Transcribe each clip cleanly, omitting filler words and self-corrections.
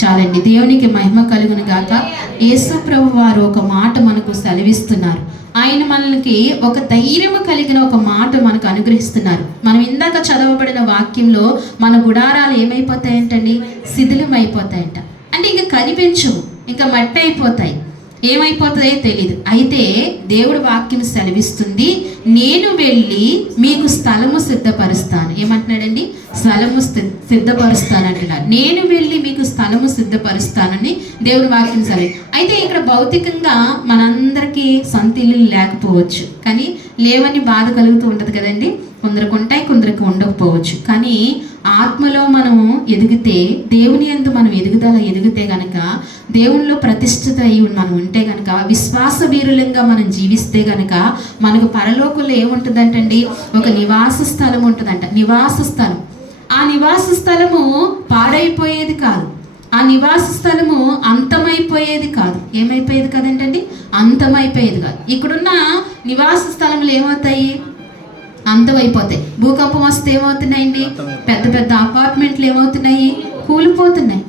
చాలండి. దేవునికి మహిమ కలుగును గాక. యేసు ప్రభు వారు ఒక మాట మనకు సెలవిస్తున్నారు. ఆయన మనకి ఒక ధైర్యము కలిగిన ఒక మాట మనకు అనుగ్రహిస్తున్నారు. మనం ఇందాక చదవబడిన వాక్యంలో మన గుడారాలు ఏమైపోతాయంటండి? శిథిలం అయిపోతాయంట. అంటే ఇంకా కనిపించవు, ఇంకా మట్టి అయిపోతాయి. ఏమైపోతుందో తెలియదు. అయితే దేవుడు వాక్యం సెలవిస్తుంది, నేను వెళ్ళి మీకు స్థలము సిద్ధపరుస్తాను. ఏమంటున్నాడండి? స్థలము సిద్ధపరుస్తాను అంటున్నాడు. నేను వెళ్ళి మీకు స్థలము సిద్ధపరుస్తానని దేవుని వాక్యం సెలవు. అయితే ఇక్కడ భౌతికంగా మనందరికీ సొంత ఇల్లు లేకపోవచ్చు, కానీ లేవని బాధ కలుగుతూ ఉంటుంది కదండి. కొందరికి ఉంటాయి, కొందరికి ఉండకపోవచ్చు. కానీ ఆత్మలో మనము ఎదిగితే, దేవుని యందు మనం ఎదిగితే గనక, దేవునిలో ప్రతిష్ఠిత అయి మనం ఉంటే గనక, విశ్వాస వీరులంగా మనం జీవిస్తే గనక, మనకు పరలోకంలో ఏముంటుందంటండి? ఒక నివాస స్థలం ఉంటుందంట. నివాస స్థలం. ఆ నివాస స్థలము పాడైపోయేది కాదు. ఆ నివాస స్థలము అంతమైపోయేది కాదు. ఏమైపోయేది కదంటండి? అంతమైపోయేది కాదు. ఇక్కడున్న నివాస స్థలములు ఏమవుతాయి? అంతమైపోతాయి. భూకంపం వస్తే ఏమవుతున్నాయండి? పెద్ద పెద్ద అపార్ట్మెంట్లు ఏమవుతున్నాయి? కూలిపోతున్నాయి.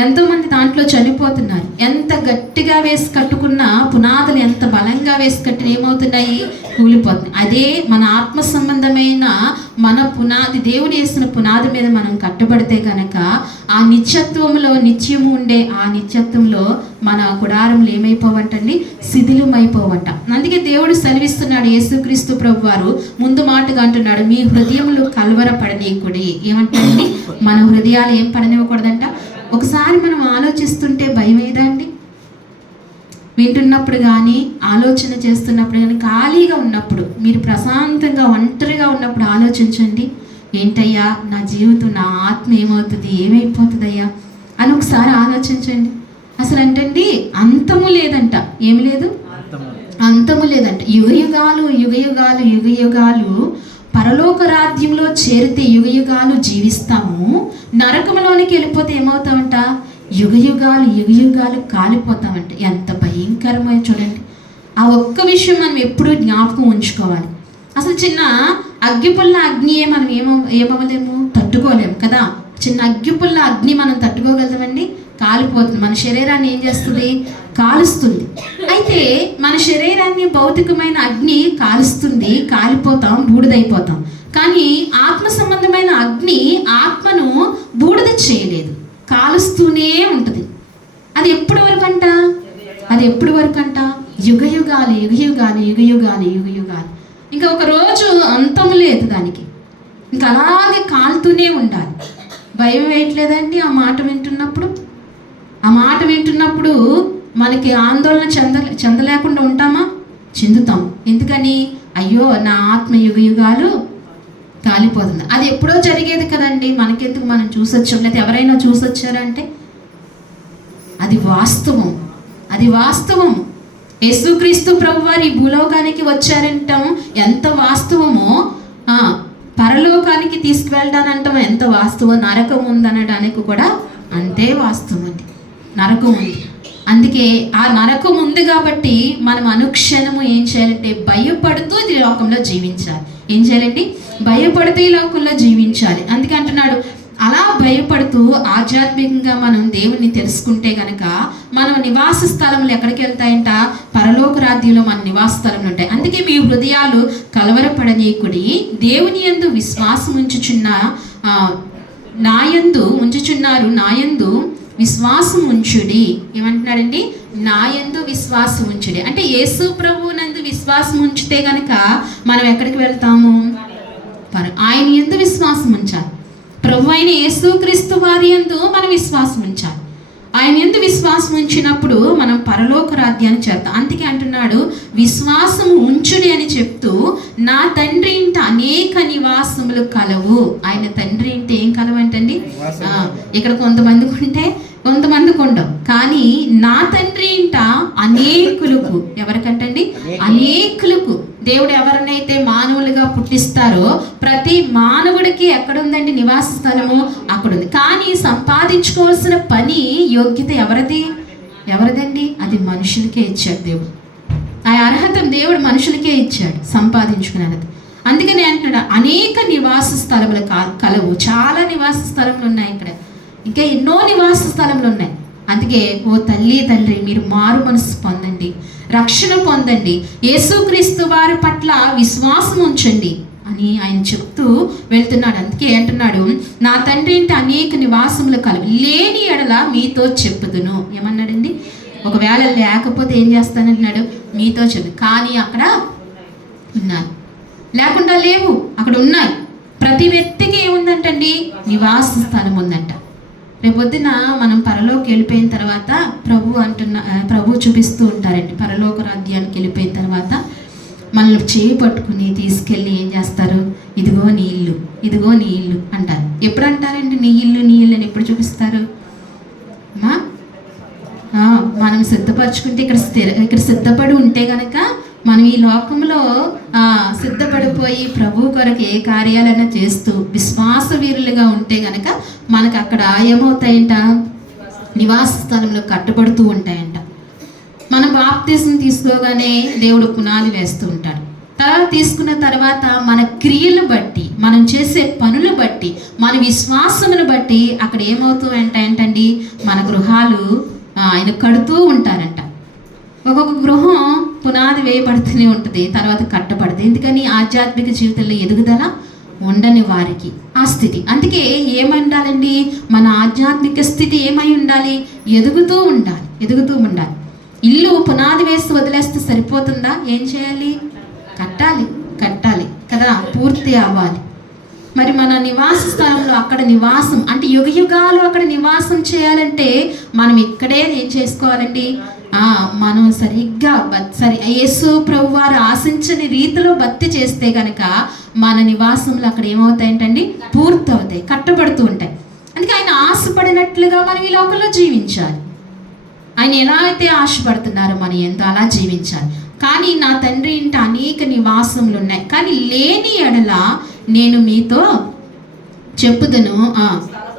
ఎంతోమంది దాంట్లో చనిపోతున్నారు. ఎంత గట్టిగా వేసి కట్టుకున్న పునాదులు, ఎంత బలంగా వేసి కట్టిన ఏమవుతున్నాయి? కూలిపోతున్నాయి. అదే మన ఆత్మ సంబంధమైన మన పునాది, దేవుని వేసిన పునాది మీద మనం కట్టబడితే కనుక, ఆ నిత్యత్వంలో, నిత్యము ఉండే ఆ నిత్యత్వంలో మన గుడారములు ఏమైపోవంటండి? శిథిలమైపోవంట. అందుకే దేవుడు సెలవిస్తున్నాడు, యేసుక్రీస్తు ప్రభు వారు ముందు మాటగా అంటున్నాడు, మీ హృదయములు కలవరపడనీయకుడి. ఏమంటాడండి? మన హృదయాలు ఏం పడనివ్వకూడదంట. ఒకసారి మనం ఆలోచిస్తుంటే భయం ఏదండి? వింటున్నప్పుడు కానీ, ఆలోచన చేస్తున్నప్పుడు కానీ, ఖాళీగా ఉన్నప్పుడు, మీరు ప్రశాంతంగా ఒంటరిగా ఉన్నప్పుడు ఆలోచించండి, ఏంటయ్యా నా జీవితం, నా ఆత్మ ఏమవుతుంది, ఏమైపోతుందయ్యా అని ఒకసారి ఆలోచించండి. అసలు అంటండి అంతము లేదంట. ఏమి లేదు? అంతము లేదంట. యుగయుగాలు పరలోక రాజ్యంలో చేరితే యుగయుగాలు జీవిస్తాము. నరకంలోనికి వెళ్ళిపోతే ఏమవుతామంట? యుగయుగాలు కాలిపోతామంట. ఎంత భయంకరమో చూడండి. ఆ ఒక్క విషయం మనం ఎప్పుడూ జ్ఞాపకం ఉంచుకోవాలి. అసలు చిన్న అగ్గిపుల్ల అగ్నియే మనం ఏమవ్వలేము, తట్టుకోలేము కదా. చిన్న అగ్గిపుల్ల అగ్ని మనం తట్టుకోగలుగుతామండి? కాలిపోతుంది. మన శరీరాన్ని ఏం చేస్తుంది? కాలుస్తుంది. అయితే మన శరీరాన్ని భౌతికమైన అగ్ని కాలుస్తుంది, కాలిపోతాం, బూడిదైపోతాం. కానీ ఆత్మ సంబంధమైన అగ్ని ఆత్మను బూడిద చేయలేదు, కాలుస్తూనే ఉంటుంది. అది ఎప్పటి వరకు అంట? యుగయుగాలు. ఇంకా ఒక రోజు అంతం లేదు దానికి. ఇంకా అలాగే కాలుతూనే ఉండాలి. భయం వేయట్లేదండి ఆ మాట వింటున్నప్పుడు? ఆ మాట వింటున్నప్పుడు మనకి ఆందోళన చెందలేకుండా ఉంటామా? చెందుతాం. ఎందుకని? అయ్యో నా ఆత్మ యుగయుగాలు కాలిపోతుంది. అది ఎప్పుడో జరిగేది కదండి, మనకెందుకు? మనం చూసొచ్చాం, లేదా ఎవరైనా చూసొచ్చారంటే అది వాస్తవం. యేసుక్రీస్తు ప్రభు వారు ఈ భూలోకానికి వచ్చారంటాం ఎంత వాస్తవమో, పరలోకానికి తీసుకువెళ్ళడానంటాం ఎంత వాస్తవం. నరకం ఉందనడానికి కూడా అంతే వాస్తవం అండి. నరకం ఉంది. అందుకే ఆ నరకం ఉంది కాబట్టి మనం అనుక్షణము ఏం చేయాలంటే భయపడుతూ ఈ లోకంలో జీవించాలి. ఏం చేయాలండి? భయపడుతూ ఈ లోకంలో జీవించాలి. అందుకే అంటున్నాడు, అలా భయపడుతూ ఆధ్యాత్మికంగా మనం దేవుని తెలుసుకుంటే గనక మనం నివాస స్థలములు ఎక్కడికి వెళ్తాయంట? పరలోక రాజ్యంలో మన నివాస స్థలములు ఉంటాయి. అందుకే మీ హృదయాలు కలవరపడనీకుడి, దేవుని యందు విశ్వాసం నాయందు విశ్వాసం ఉంచుడి. ఏమంటున్నాడండి? నాయందు విశ్వాసం ఉంచుడి. అంటే యేసు ప్రభు నందు విశ్వాసం ఉంచితే గనక మనం ఎక్కడికి వెళ్తాము? ఆయన యందు విశ్వాసం ఉంచాలి. ప్రభు అయిన యేసుక్రీస్తు వారి యందు మనం విశ్వాసం ఉంచాలి. ఆయన యందు విశ్వాసం ఉంచినప్పుడు మనం పరలోక రాజ్యాన్ని చేస్తాం. అందుకే అంటున్నాడు, విశ్వాసం ఉంచుడి అని చెప్తూ, నా తండ్రి ఇంట అనేక నివాసములు కలవు. ఆయన తండ్రి ఇంట ఏం కలవంటండి? ఇక్కడ కొంతమందికి ఉంటే కొంతమందికి ఉండవు. కానీ నా తండ్రి ఇంట అనేకులకు, ఎవరికంటండి? అనేకులకు. దేవుడు ఎవరినైతే మానవులుగా పుట్టిస్తారో ప్రతి మానవుడికి ఎక్కడుందండి నివాస స్థలము? అక్కడుంది. కానీ సంపాదించుకోవాల్సిన పని, యోగ్యత ఎవరిదండి? అది మనుషులకే ఇచ్చాడు దేవుడు. ఆ అర్హత దేవుడు మనుషులకే ఇచ్చాడు, సంపాదించుకునేది. అందుకని అంటున్నాడు, అనేక నివాస స్థలములు కలవు. చాలా నివాస స్థలములు ఉన్నాయి ఇక్కడ. ఇంకా ఎన్నో నివాస స్థలములు ఉన్నాయి. అందుకే ఓ తల్లి తండ్రి, మీరు మారు మనసు పొందండి, రక్షణ పొందండి, యేసుక్రీస్తు వారి పట్ల విశ్వాసం ఉంచండి అని ఆయన చెప్తూ వెళ్తున్నాడు. అందుకే అంటున్నాడు, నా తండ్రి ఇంటి అనేక నివాసములు కలవు, లేని ఎడల మీతో చెప్పుదును. ఏమన్నాడండి? ఒకవేళ లేకపోతే ఏం చేస్తానంటున్నాడు? మీతో చెప్పు. కానీ అక్కడ ఉన్నాయి, లేకుండా లేవు, అక్కడ ఉన్నాయి. ప్రతి వ్యక్తికి ఏముందంటండి? నివాస స్థలం ఉందంట. రేపొద్దున మనం పరలోకి వెళ్ళిపోయిన తర్వాత ప్రభు చూపిస్తూ ఉంటారండి. పరలోక రాజ్యానికి వెళ్ళిపోయిన తర్వాత మనల్ని చేయి పట్టుకుని తీసుకెళ్ళి ఏం చేస్తారు? ఇదిగో నీ ఇల్లు, ఇదిగో నీ ఇల్లు అంటారు. ఎప్పుడు అంటారండి నీ ఇల్లు, నీ ఇల్లు అని ఎప్పుడు చూపిస్తారు? మనం సిద్ధపరచుకుంటే ఇక్కడ సిద్ధపడి ఉంటే గనక మనం ఈ లోకంలో సిద్ధపడిపోయి ప్రభు కొరకు ఏ కార్యాలైనా చేస్తూ విశ్వాస వీరులుగా ఉంటే గనక మనకు అక్కడ ఏమవుతాయంట? నివాస స్థలంలో కట్టబడుతూ ఉంటాయంట. మనం బాప్తిజం తీసుకోగానే దేవుడు పునాది వేస్తూ ఉంటాడు. తర్వాత తీసుకున్న తర్వాత మన క్రియలు బట్టి, మనం చేసే పనులు బట్టి, మన విశ్వాసమును బట్టి అక్కడ ఏమవుతూ ఏంటండి? మన గృహాలు ఆయన కడుతూ ఉంటారంట. ఒక్కొక్క గృహం పునాది వేయబడుతూనే ఉంటుంది, తర్వాత కట్టబడుతుంది. ఎందుకని? ఆధ్యాత్మిక జీవితంలో ఎదుగుదల ఉండని వారికి ఆ స్థితి. అందుకే ఏమై ఉండాలండి? మన ఆధ్యాత్మిక స్థితి ఏమై ఉండాలి? ఎదుగుతూ ఉండాలి, ఎదుగుతూ ఉండాలి. ఇల్లు పునాది వేసి వదిలేస్తే సరిపోతుందా? ఏం చేయాలి? కట్టాలి, కట్టాలి కదా, పూర్తి అవ్వాలి. మరి మన నివాస స్థలంలో అక్కడ నివాసం అంటే యుగయుగాలు అక్కడ నివాసం చేయాలంటే మనం ఇక్కడే ఏం చేసుకోవాలండి? మనం సరిగ్గా యేసు ప్రభు వారు ఆశించని రీతిలో భక్తి చేస్తే కనుక మన నివాసంలో అక్కడ ఏమవుతాయంటండి? పూర్తి అవుతాయి, కట్టబడుతూ ఉంటాయి. అందుకే ఆయన ఆశపడినట్లుగా మనం ఈ లోకంలో జీవించాలి. ఆయన ఎలా అయితే ఆశపడుతున్నారో మనం ఎంతో అలా జీవించాలి. కానీ నా తండ్రి ఇంట అనేక నివాసములు ఉన్నాయి, కానీ లేని ఎడల నేను మీతో చెప్పుదును,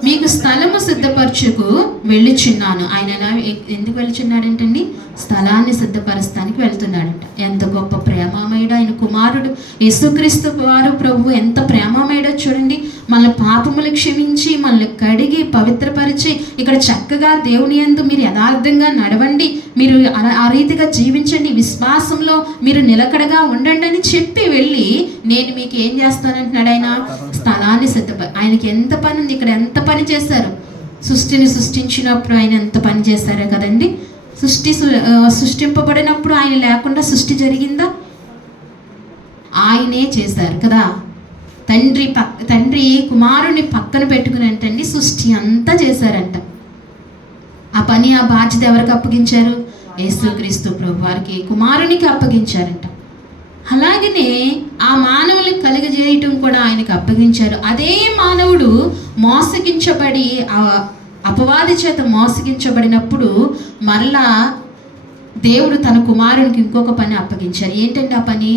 మీకు స్థలము సిద్ధపరచుకు వెళ్ళుచున్నాను. ఆయన ఎలా ఎందుకు వెళ్ళుచున్నాడంటండి? స్థలాన్ని సిద్ధపరచడానికి వెళ్తున్నాడంట. ఎంత గొప్ప ప్రేమమయుడు ఆయన కుమారుడు యేసుక్రీస్తు వారు ప్రభు, ఎంత ప్రేమమయుడో చూడండి. మన పాపములు క్షమించి మనల్ని కడిగి పవిత్రపరిచి ఇక్కడ చక్కగా దేవుని యందు మీరు యథార్థంగా నడవండి, మీరు ఆ రీతిగా జీవించండి, విశ్వాసంలో మీరు నిలకడగా ఉండండి అని చెప్పి వెళ్ళి నేను మీకు ఏం చేస్తానంటున్నాడు? ఆయన స్థలాన్ని ఆయనకి ఎంత పని ఉంది, ఇక్కడ ఎంత పని చేశారు. సృష్టిని సృష్టించినప్పుడు ఆయన ఎంత పని చేశారో కదండి. సృష్టింపబడినప్పుడు ఆయన లేకుండా సృష్టి జరిగిందా? ఆయనే చేశారు కదా. తండ్రి కుమారుని పక్కన పెట్టుకుని అంటండి సృష్టి అంతా చేశారంట. ఆ పని, ఆ బాధ్యత ఎవరికి అప్పగించారు? యేసుక్రీస్తు ప్రభు వారికి, కుమారునికి అప్పగించారంట. అలాగనే ఆ మానవుల్ని కలుగజేయటం కూడా ఆయనకు అప్పగించారు. అదే మానవుడు మోసగించబడి అపవాది చేత మోసగించబడినప్పుడు మరలా దేవుడు తన కుమారునికి ఇంకొక పని అప్పగించారు. ఏంటంటే ఆ పని?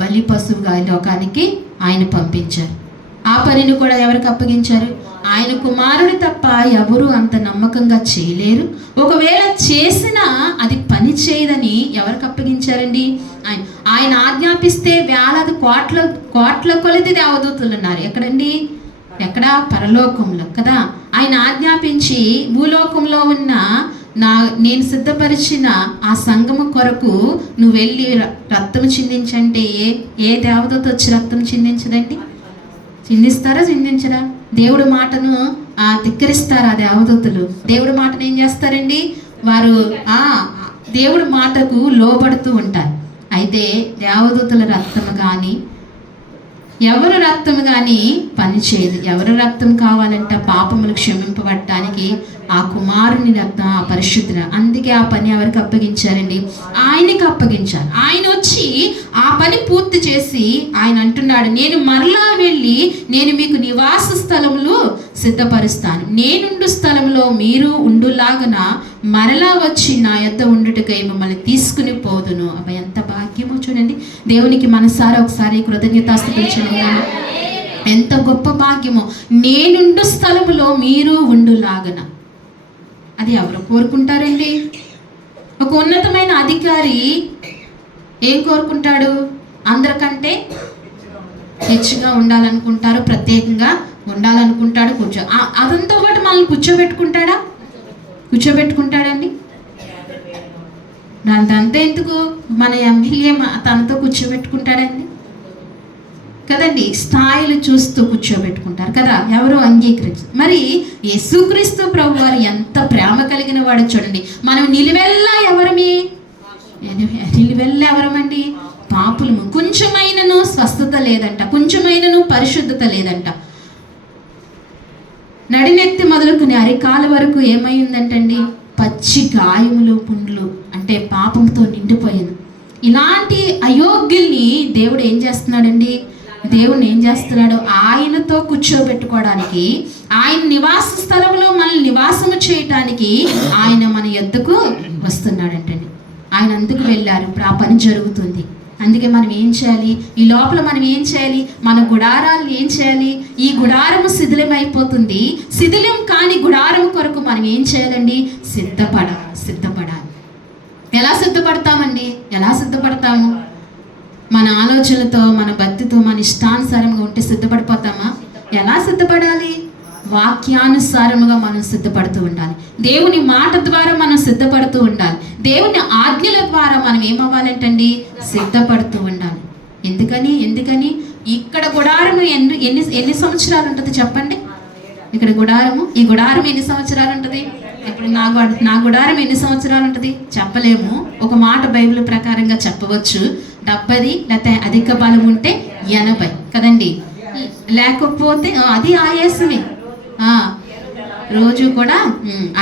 బలి పశువుగా లోకానికి ఆయన పంపించారు. ఆ పనిని కూడా ఎవరికి అప్పగించారు? ఆయన కుమారుడు తప్ప ఎవరు అంత నమ్మకంగా చేయలేరు. ఒకవేళ చేసినా అది పని చేయదని ఎవరికి అప్పగించారండి? ఆయన ఆజ్ఞాపిస్తే వేలాది కోట్ల కొలది దేవదూతలు ఉన్నారు. ఎక్కడండి? ఎక్కడ? పరలోకంలో కదా. ఆయన ఆజ్ఞాపించి భూలోకంలో ఉన్న నేను సిద్ధపరిచిన ఆ సంఘము కొరకు నువ్వు వెళ్ళి రక్తం చిందించంటే ఏ దేవదూత వచ్చి రక్తం చిందించదండి? చిందిస్తారా? చిందించరా? దేవుడి మాటను ధిక్కరిస్తారు ఆ దేవదూతలు. దేవుడి మాటను ఏం చేస్తారండి? వారు దేవుడి మాటకు లోబడుతూ ఉంటారు. అయితే దేవదూతల రక్తము కానీ ఎవరు రక్తం కానీ పనిచేయదు. ఎవరు రక్తం కావాలంట? పాపములు క్షమింపబడటానికి ఆ కుమారుని రక్తం, ఆ పరిశుద్ధ. అందుకే ఆ పని ఎవరికి అప్పగించారండి? ఆయనకి అప్పగించారు. ఆయన వచ్చి ఆ పని పూర్తి చేసి ఆయన అంటున్నాడు, నేను మరలా వెళ్ళి నేను మీకు నివాస స్థలములు సిద్ధపరుస్తాను, నేనుండు స్థలంలో మీరు ఉండులాగన మరలా వచ్చి నా యొద్ద ఉండుటకై మిమ్మల్ని తీసుకుని పోదును. అబ్బాయి ఎంత భాగ్యమో చూడండి. దేవునికి మనసారా ఒకసారి కృతజ్ఞతాస్తుతులు చెల్లిద్దాము. ఎంత గొప్ప భాగ్యమో. నేనుండు స్థలములో మీరు ఉండులాగన. అది ఎవరు కోరుకుంటారండి? ఒక ఉన్నతమైన అధికారి ఏం కోరుకుంటాడు? అందరికంటే హెచ్చుగా ఉండాలనుకుంటారు, ప్రత్యేకంగా ఉండాలనుకుంటాడు. అదంతా పాటు మనల్ని కూర్చోబెట్టుకుంటాడండి. దాంతంతా ఎందుకు మన ఎమ్మెల్యే తనతో కూర్చోబెట్టుకుంటాడండి కదండి. స్థాయిలు చూస్తూ కూర్చోబెట్టుకుంటారు కదా, ఎవరు అంగీకరించు. మరి యేసుక్రీస్తు ప్రభు వారు ఎంత ప్రేమ కలిగిన వాడు చూడండి. మనం నిలువెల్లా ఎవరమండి? పాపులము. కొంచెమైనను స్వస్థత లేదంట, కొంచెమైనను పరిశుద్ధత లేదంట. నడినెత్తి మొదలుకుని అరికాల వరకు ఏమైందంటండి? పచ్చి గాయములు, పుండ్లు, అంటే పాపంతో నిండిపోయింది. ఇలాంటి అయోగ్యుల్ని దేవుడు ఏం చేస్తున్నాడండి? దేవుడిని ఏం చేస్తున్నాడు? ఆయనతో కూర్చోబెట్టుకోవడానికి, ఆయన నివాస స్థలంలో మనల్ని నివాసము చేయటానికి ఆయన మన యొద్దకు వస్తున్నాడంటండి. ఆయన అందుకు వెళ్ళారు. ఇప్పుడు ఆ పని జరుగుతుంది. అందుకే మనం ఏం చేయాలి? ఈ లోపల మనం ఏం చేయాలి? మన గుడారాలను ఏం చేయాలి? ఈ గుడారము శిథిలమైపోతుంది. శిథిలం కాని గుడారం కొరకు మనం ఏం చేయాలండి? సిద్ధపడాలి. ఎలా సిద్ధపడతాము? మన ఆలోచనలతో, మన భక్తితో, మన ఇష్టానుసారంగా ఉంటే సిద్ధపడిపోతామా? ఎలా సిద్ధపడాలి? వాక్యానుసారముగా మనం సిద్ధపడుతూ ఉండాలి. దేవుని మాట ద్వారా మనం సిద్ధపడుతూ ఉండాలి. దేవుని ఆజ్ఞల ద్వారా మనం ఏమవ్వాలంటండి? సిద్ధపడుతూ ఉండాలి. ఎందుకని ఇక్కడ గుడారము ఎన్ని సంవత్సరాలు ఉంటుంది చెప్పండి? ఇక్కడ ఈ గుడారం ఎన్ని సంవత్సరాలు ఉంటుంది? ఇప్పుడు నా గుడారం ఎన్ని సంవత్సరాలు ఉంటుంది చెప్పలేము. ఒక మాట బైబిల్ ప్రకారంగా చెప్పవచ్చు, 70, లేకపోతే అధిక బలం ఉంటే 80 కదండి. లేకపోతే అది ఆయాసమే, రోజు కూడా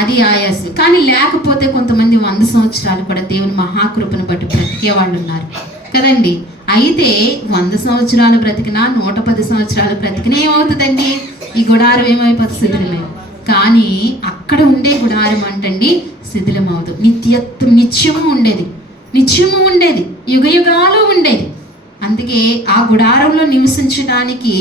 అది ఆయాసం. కానీ లేకపోతే కొంతమంది 100 సంవత్సరాలు కూడా దేవుని మహాకృపను బట్టి బ్రతికే వాళ్ళు ఉన్నారు కదండి. అయితే 100 సంవత్సరాలు బ్రతికినా, 110 సంవత్సరాలు బ్రతికినా ఏమవుతుందండి? ఈ గుడారం ఏమైపోతుంది? శిథిలమే. కానీ అక్కడ ఉండే గుడారం అంటండి శిథిలం అవుతుంది. నిత్యము ఉండేది, యుగయుగాలు ఉండేది. అందుకే ఆ గుడారంలో నివసించడానికి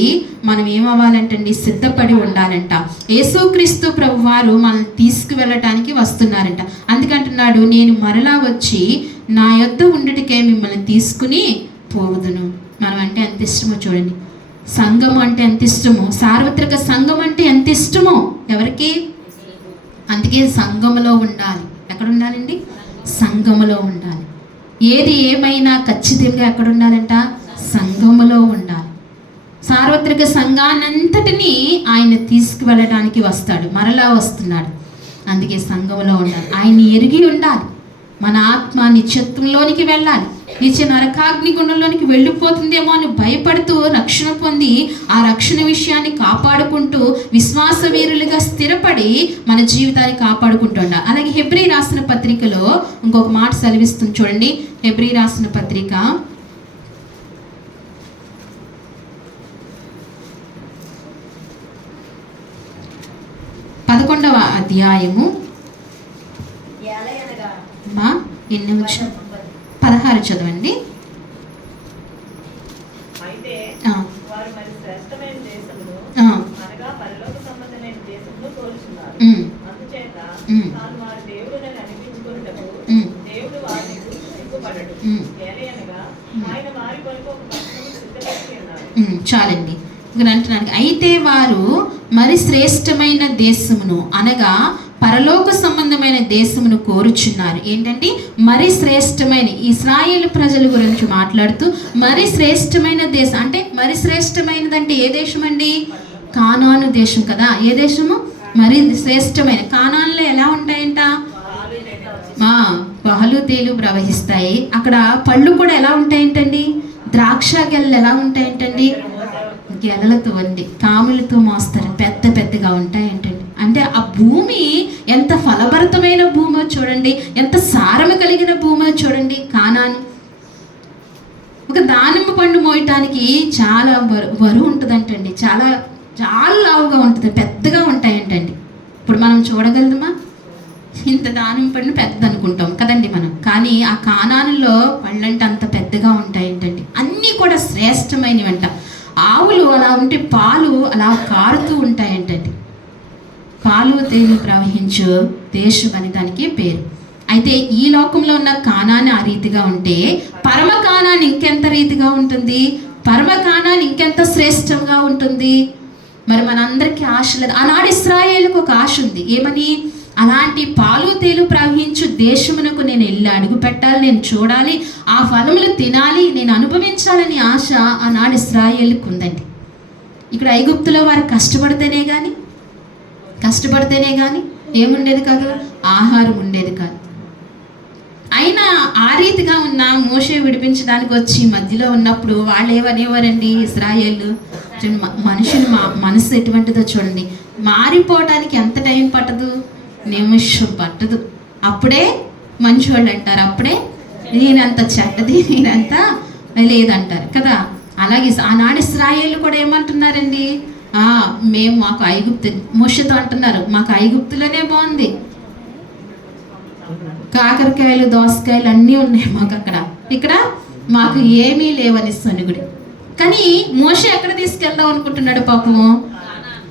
మనం ఏమవ్వాలంటండి? సిద్ధపడి ఉండాలంట. యేసుక్రీస్తు ప్రభువారు మనల్ని తీసుకువెళ్ళటానికి వస్తున్నారంట. అందుకంటున్నాడు, నేను మరలా వచ్చి నా యొద్ద ఉండుటకే మిమ్మల్ని తీసుకుని పోదును. మనం అంటే ఎంత ఇష్టమో చూడండి. సంఘం అంటే ఎంత ఇష్టమో, సార్వత్రిక సంఘం అంటే ఎంత ఇష్టమో ఎవరికి? అందుకే సంఘములో ఉండాలి. ఎక్కడ ఉండాలండి? సంఘములో ఉండాలి. ఏది ఏమైనా ఖచ్చితంగా ఎక్కడ ఉండాలంట? సంఘములో ఉండాలి. సార్వత్రిక సంఘానంతటినీ ఆయన తీసుకువెళ్ళడానికి వస్తాడు, మరలా వస్తున్నాడు. అందుకే సంఘములో ఉండాలి. ఆయన్ని ఎరిగి ఉండాలి. మన ఆత్మ నిత్యత్వంలోనికి వెళ్ళాలి. నిత్య నరకాగ్ని గుండంలోనికి వెళ్ళిపోతుందేమో అని భయపడుతూ రక్షణ పొంది ఆ రక్షణ విషయాన్ని కాపాడుకుంటూ విశ్వాస వీరులుగా స్థిరపడి మన జీవితాన్ని కాపాడుకుంటూ ఉండాలి. అలాగే హెబ్రీ రాసిన పత్రికలో ఇంకొక మాట సెలవిస్తుంది చూడండి. హెబ్రీ రాసిన పత్రిక 11వ అధ్యాయము 16 చదవండి. చాలండి. అంటున్నాను, అయితే వారు మరి శ్రేష్టమైన దేశమును అనగా పరలోక సంబంధమైన దేశమును కోరుచున్నారు. ఏంటంటే మరి శ్రేష్టమైన ఇశ్రాయేలు ప్రజల గురించి మాట్లాడుతూ మరి శ్రేష్టమైన దేశం అంటే, మరి శ్రేష్టమైనదంటే ఏ దేశం అండి? కానాను దేశం కదా. ఏ దేశము? మరి శ్రేష్టమైన. కానాన్లో ఎలా ఉంటాయంట? పాలు తేలు ప్రవహిస్తాయి. అక్కడ పళ్ళు కూడా ఎలా ఉంటాయంటండి? ద్రాక్ష గెలలు ఎలా ఉంటాయంటండి? గెలలతో అండి, కాములతో మోస్తారు, పెద్ద పెద్దగా ఉంటాయంటండి. అంటే ఆ భూమి ఎంత ఫలభరితమైన భూమో చూడండి, ఎంత సారము కలిగిన భూమో చూడండి. కానాను ఒక దానిమ్మ పండు మోయటానికి చాలా బరువు ఉంటుందంటండి. చాలా చాలా లావుగా ఉంటుంది, పెద్దగా ఉంటాయంటండి. ఇప్పుడు మనం చూడగలమా? ఇంత దానిమ్మ పండు పెద్ద అనుకుంటాం కదండి మనం. కానీ ఆ కానానులో పళ్ళంటే అంత పెద్దగా ఉంటాయంటండి. అన్నీ కూడా శ్రేష్టమైనవంట. ఆవులు అలా ఉంటే పాలు అలా కారుతూ ఉంటాయంటండి. పాలు తేనె ప్రవహించు దేశం అని దానికి పేరు. అయితే ఈ లోకంలో ఉన్న కానాన్ని ఆ రీతిగా ఉంటే పరమ కానాన్ని ఇంకెంత రీతిగా ఉంటుంది? పరమ కానాన్ని ఇంకెంత శ్రేష్టంగా ఉంటుంది? మరి మనందరికీ ఆశ లేదు. ఆనాడు ఇశ్రాయేలుకు ఒక ఆశ ఉంది. ఏమని? అలాంటి పాలు తేలు ప్రవహించు దేశమునకు నేను వెళ్ళి అడుగు పెట్టాలి, నేను చూడాలి, ఆ ఫలములు తినాలి, నేను అనుభవించాలని ఆశ ఆనాడు ఇశ్రాయేలుకు ఉందండి. ఇక్కడ ఐగుప్తులో వారు కష్టపడితేనే కానీ ఏముండేది కాదు, ఆహారం ఉండేది కాదు. అయినా ఆ రీతిగా ఉన్న మోషే విడిపించడానికి వచ్చి మధ్యలో ఉన్నప్పుడు వాళ్ళు ఏమనేవారండి, ఇశ్రాయేలు మనుషులు మనసు ఎటువంటిదో చూడండి, మారిపోవడానికి ఎంత టైం పట్టదు, నిమిషం పట్టదు. అప్పుడే మంచివాళ్ళు అంటారు, అప్పుడే నేనంత చెడ్డది, నేనంత లేదంటారు కదా. అలాగే ఆనాడు ఇశ్రాయేలు కూడా ఏమంటున్నారండి, మేము మాకు ఐగుప్తు, మోషేతో అంటున్నారు, మాకు ఐగుప్తులోనే బాగుంది, కాకరకాయలు దోసకాయలు అన్నీ ఉన్నాయి మాకు అక్కడ, ఇక్కడ మాకు ఏమీ లేవని సనుగుడి. కానీ మోషే ఎక్కడ తీసుకెళ్దాం అనుకుంటున్నాడు పాపము?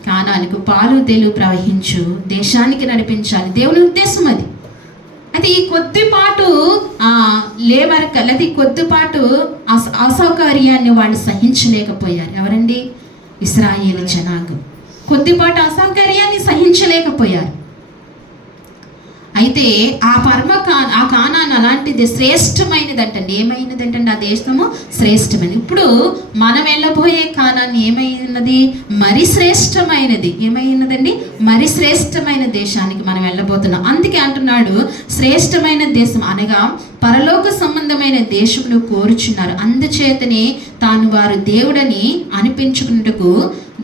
కానానికి, పాలు తేలు ప్రవహించు దేశానికి నడిపించాలి, దేవుని ఉద్దేశం అది. అయితే ఈ కొద్దిపాటు కొద్దిపాటు అసౌకర్యాన్ని వాళ్ళు సహించలేకపోయారు. ఎవరండి? ఇశ్రాయేలు జనాంగం కొద్దిపాటు అసౌకర్యాన్ని సహించలేకపోయారు. అయితే ఆ కానాన్ అలాంటిది, శ్రేష్టమైనది అంటండి. ఏమైనదంటండి? ఆ దేశము శ్రేష్టమైనది. ఇప్పుడు మనం వెళ్ళబోయే కానాన్ ఏమైనది? మరి శ్రేష్టమైనది. ఏమైనదండి? మరి శ్రేష్టమైన దేశానికి మనం వెళ్ళబోతున్నాం. అందుకే అంటున్నాడు, శ్రేష్టమైన దేశం అనగా పరలోక సంబంధమైన దేశమును కోరుచున్నారు. అందుచేతనే తాను వారు దేవుడని అనిపించుకున్నట్టుకు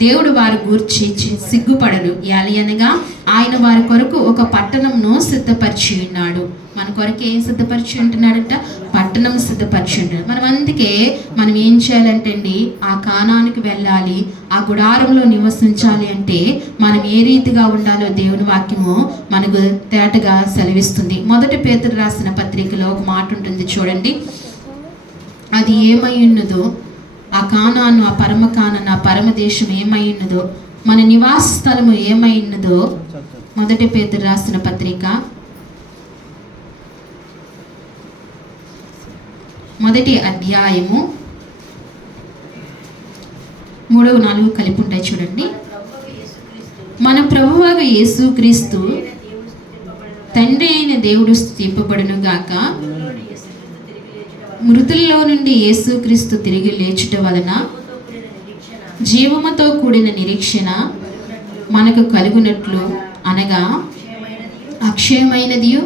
దేవుడు వారు గూర్చి సిగ్గుపడను. అనగా ఆయన వారి కొరకు ఒక పట్టణంను సిద్ధపరిచి ఉన్నాడు. మన కొరకు ఏం సిద్ధపరిచి ఉంటున్నాడంట? పట్టణం సిద్ధపరిచి ఉంటాడు. అందుకే మనం ఏం చేయాలంటే అండి, ఆ కానానికి వెళ్ళాలి, ఆ గుడారంలో నివసించాలి అంటే మనం ఏ రీతిగా ఉండాలో దేవుని వాక్యము మనకు తేటగా సెలవిస్తుంది. 1 పేతురు రాసిన పత్రికలో ఒక మాట ఉంటుంది చూడండి. అది ఏమై ఉన్నదో, ఆ కానాను, ఆ పరమ కానాను, ఆ పరమదేశం ఏమై ఉన్నదో, మన నివాస స్థలము ఏమై ఉన్నదో 1 పేతురు రాసిన పత్రిక 1వ అధ్యాయము 3-4 కలిపి ఉంటాయి చూడండి. మన ప్రభువైన యేసుక్రీస్తు తండ్రి అయిన దేవుడు స్తుతింపబడును గాక. మృతుల్లో నుండి యేసుక్రీస్తు తిరిగి లేచుట వలన జీవముతో కూడిన నిరీక్షణ మనకు కలుగునట్లు, అనగా అక్షయమైనదియు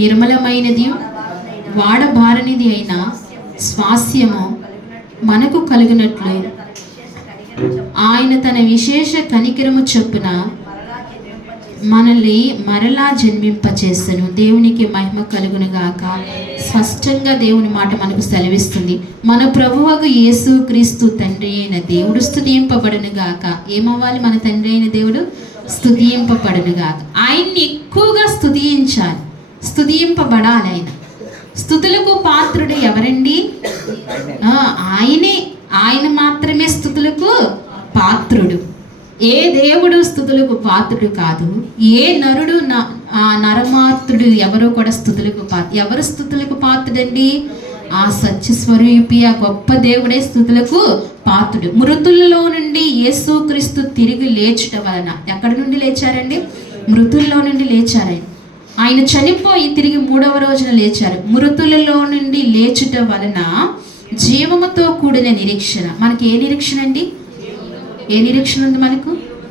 నిర్మలమైనదియు వాడబారనిది అయిన స్వాస్యము మనకు కలుగునట్లు ఆయన తన విశేష కనికరము చొప్పున మనల్ని మరలా జన్మింపచేసను. దేవునికి మహిమ కలుగును గాక. స్పష్టంగా దేవుని మాట మనకు సెలవిస్తుంది. మన ప్రభువగు యేసుక్రీస్తు తండ్రి అయిన దేవుడు స్తుతింపబడును గాక. ఏమవ్వాలి? మన తండ్రి అయిన దేవుడు స్తుతింపబడును గాక. ఆయన్ని ఎక్కువగా స్తుతించాలి, స్తుతింపబడాలి. ఆయన స్తుతులకు పాత్రుడు ఎవరండి? ఆయనే. ఆయన మాత్రమే స్తుతులకు పాత్రుడు. ఏ దేవుడు స్తుతులకు పాత్రుడు కాదు. ఏ నరుడు నరమాత్రుడు ఎవరు కూడా స్తుతులకు ఎవరు స్తుతులకు పాత్రుడండి? ఆ సత్యస్వరూపి, ఆ గొప్ప దేవుడే స్తుతులకు పాత్రుడు. మృతుల్లో నుండి యేసుక్రీస్తు తిరిగి లేచుట వలన, ఎక్కడి నుండి లేచారండి? మృతుల్లో నుండి లేచారు. ఆయన చనిపోయి తిరిగి 3వ రోజున లేచారు. మృతులలో నుండి లేచుట వలన జీవముతో కూడిన నిరీక్షణ. మనకి ఏ నిరీక్షణ అండి? ఏ నిరీక్షణ ఉంది మనకు?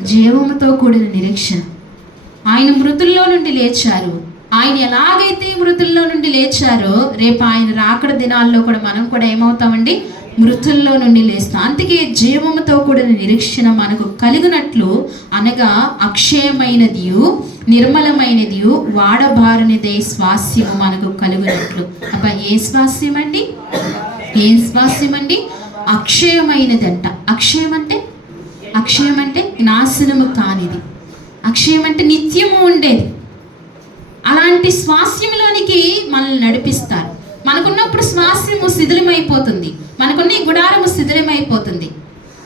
జీవముతో కూడిన నిరీక్షణ. ఆయన మృతుల్లో నుండి లేచారు. ఆయన ఎలాగైతే మృతుల్లో నుండి లేచారో, రేపు ఆయన రాకడ దినాల్లో కూడా మనం కూడా ఏమవుతామండి? మృతుల్లో నుండి లేస్తాం. అందుకే జీవముతో కూడిన నిరీక్షణ మనకు కలిగినట్లు, అనగా అక్షయమైనదియు నిర్మలమైనదియు వాడబారనిదే స్వాస్యము మనకు కలుగునట్లు. అబ్బా, ఏ స్వాస్యం అండి? ఏం స్వాస్యం అండి? అక్షయమైనదంట. అక్షయం అంటే నాశనము కానిది. అక్షయం అంటే నిత్యము ఉండేది. అలాంటి స్వాస్యంలోనికి మనల్ని నడిపిస్తారు. మనకున్నప్పుడు స్వాస్యము శిథిలమైపోతుంది, మనకున్న ఈ గుడారము శిథిలమైపోతుంది.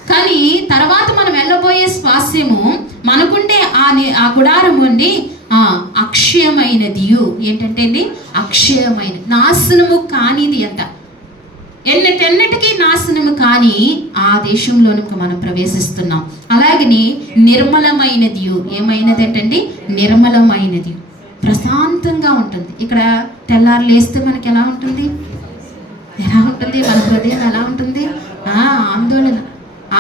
కానీ తర్వాత మనం వెళ్ళబోయే స్వాస్యము మనకుండే ఆ గుడారం ఉండి అక్షయమైనది. ఏంటంటే అండి? అక్షయమైన, నాశనము కానిది అంట. ఎన్నటెన్నటికీ నాశనము కానీ ఆ దేశంలోనికి మనం ప్రవేశిస్తున్నాం. అలాగని నిర్మలమైనది, ఏమైనది ఏంటండి? నిర్మలమైనది, ప్రశాంతంగా ఉంటుంది. ఇక్కడ తెల్లారు లేస్తే మనకి ఎలా ఉంటుంది? ఎలా ఉంటుంది? మన హృదయం ఎలా ఉంటుంది? ఆందోళన.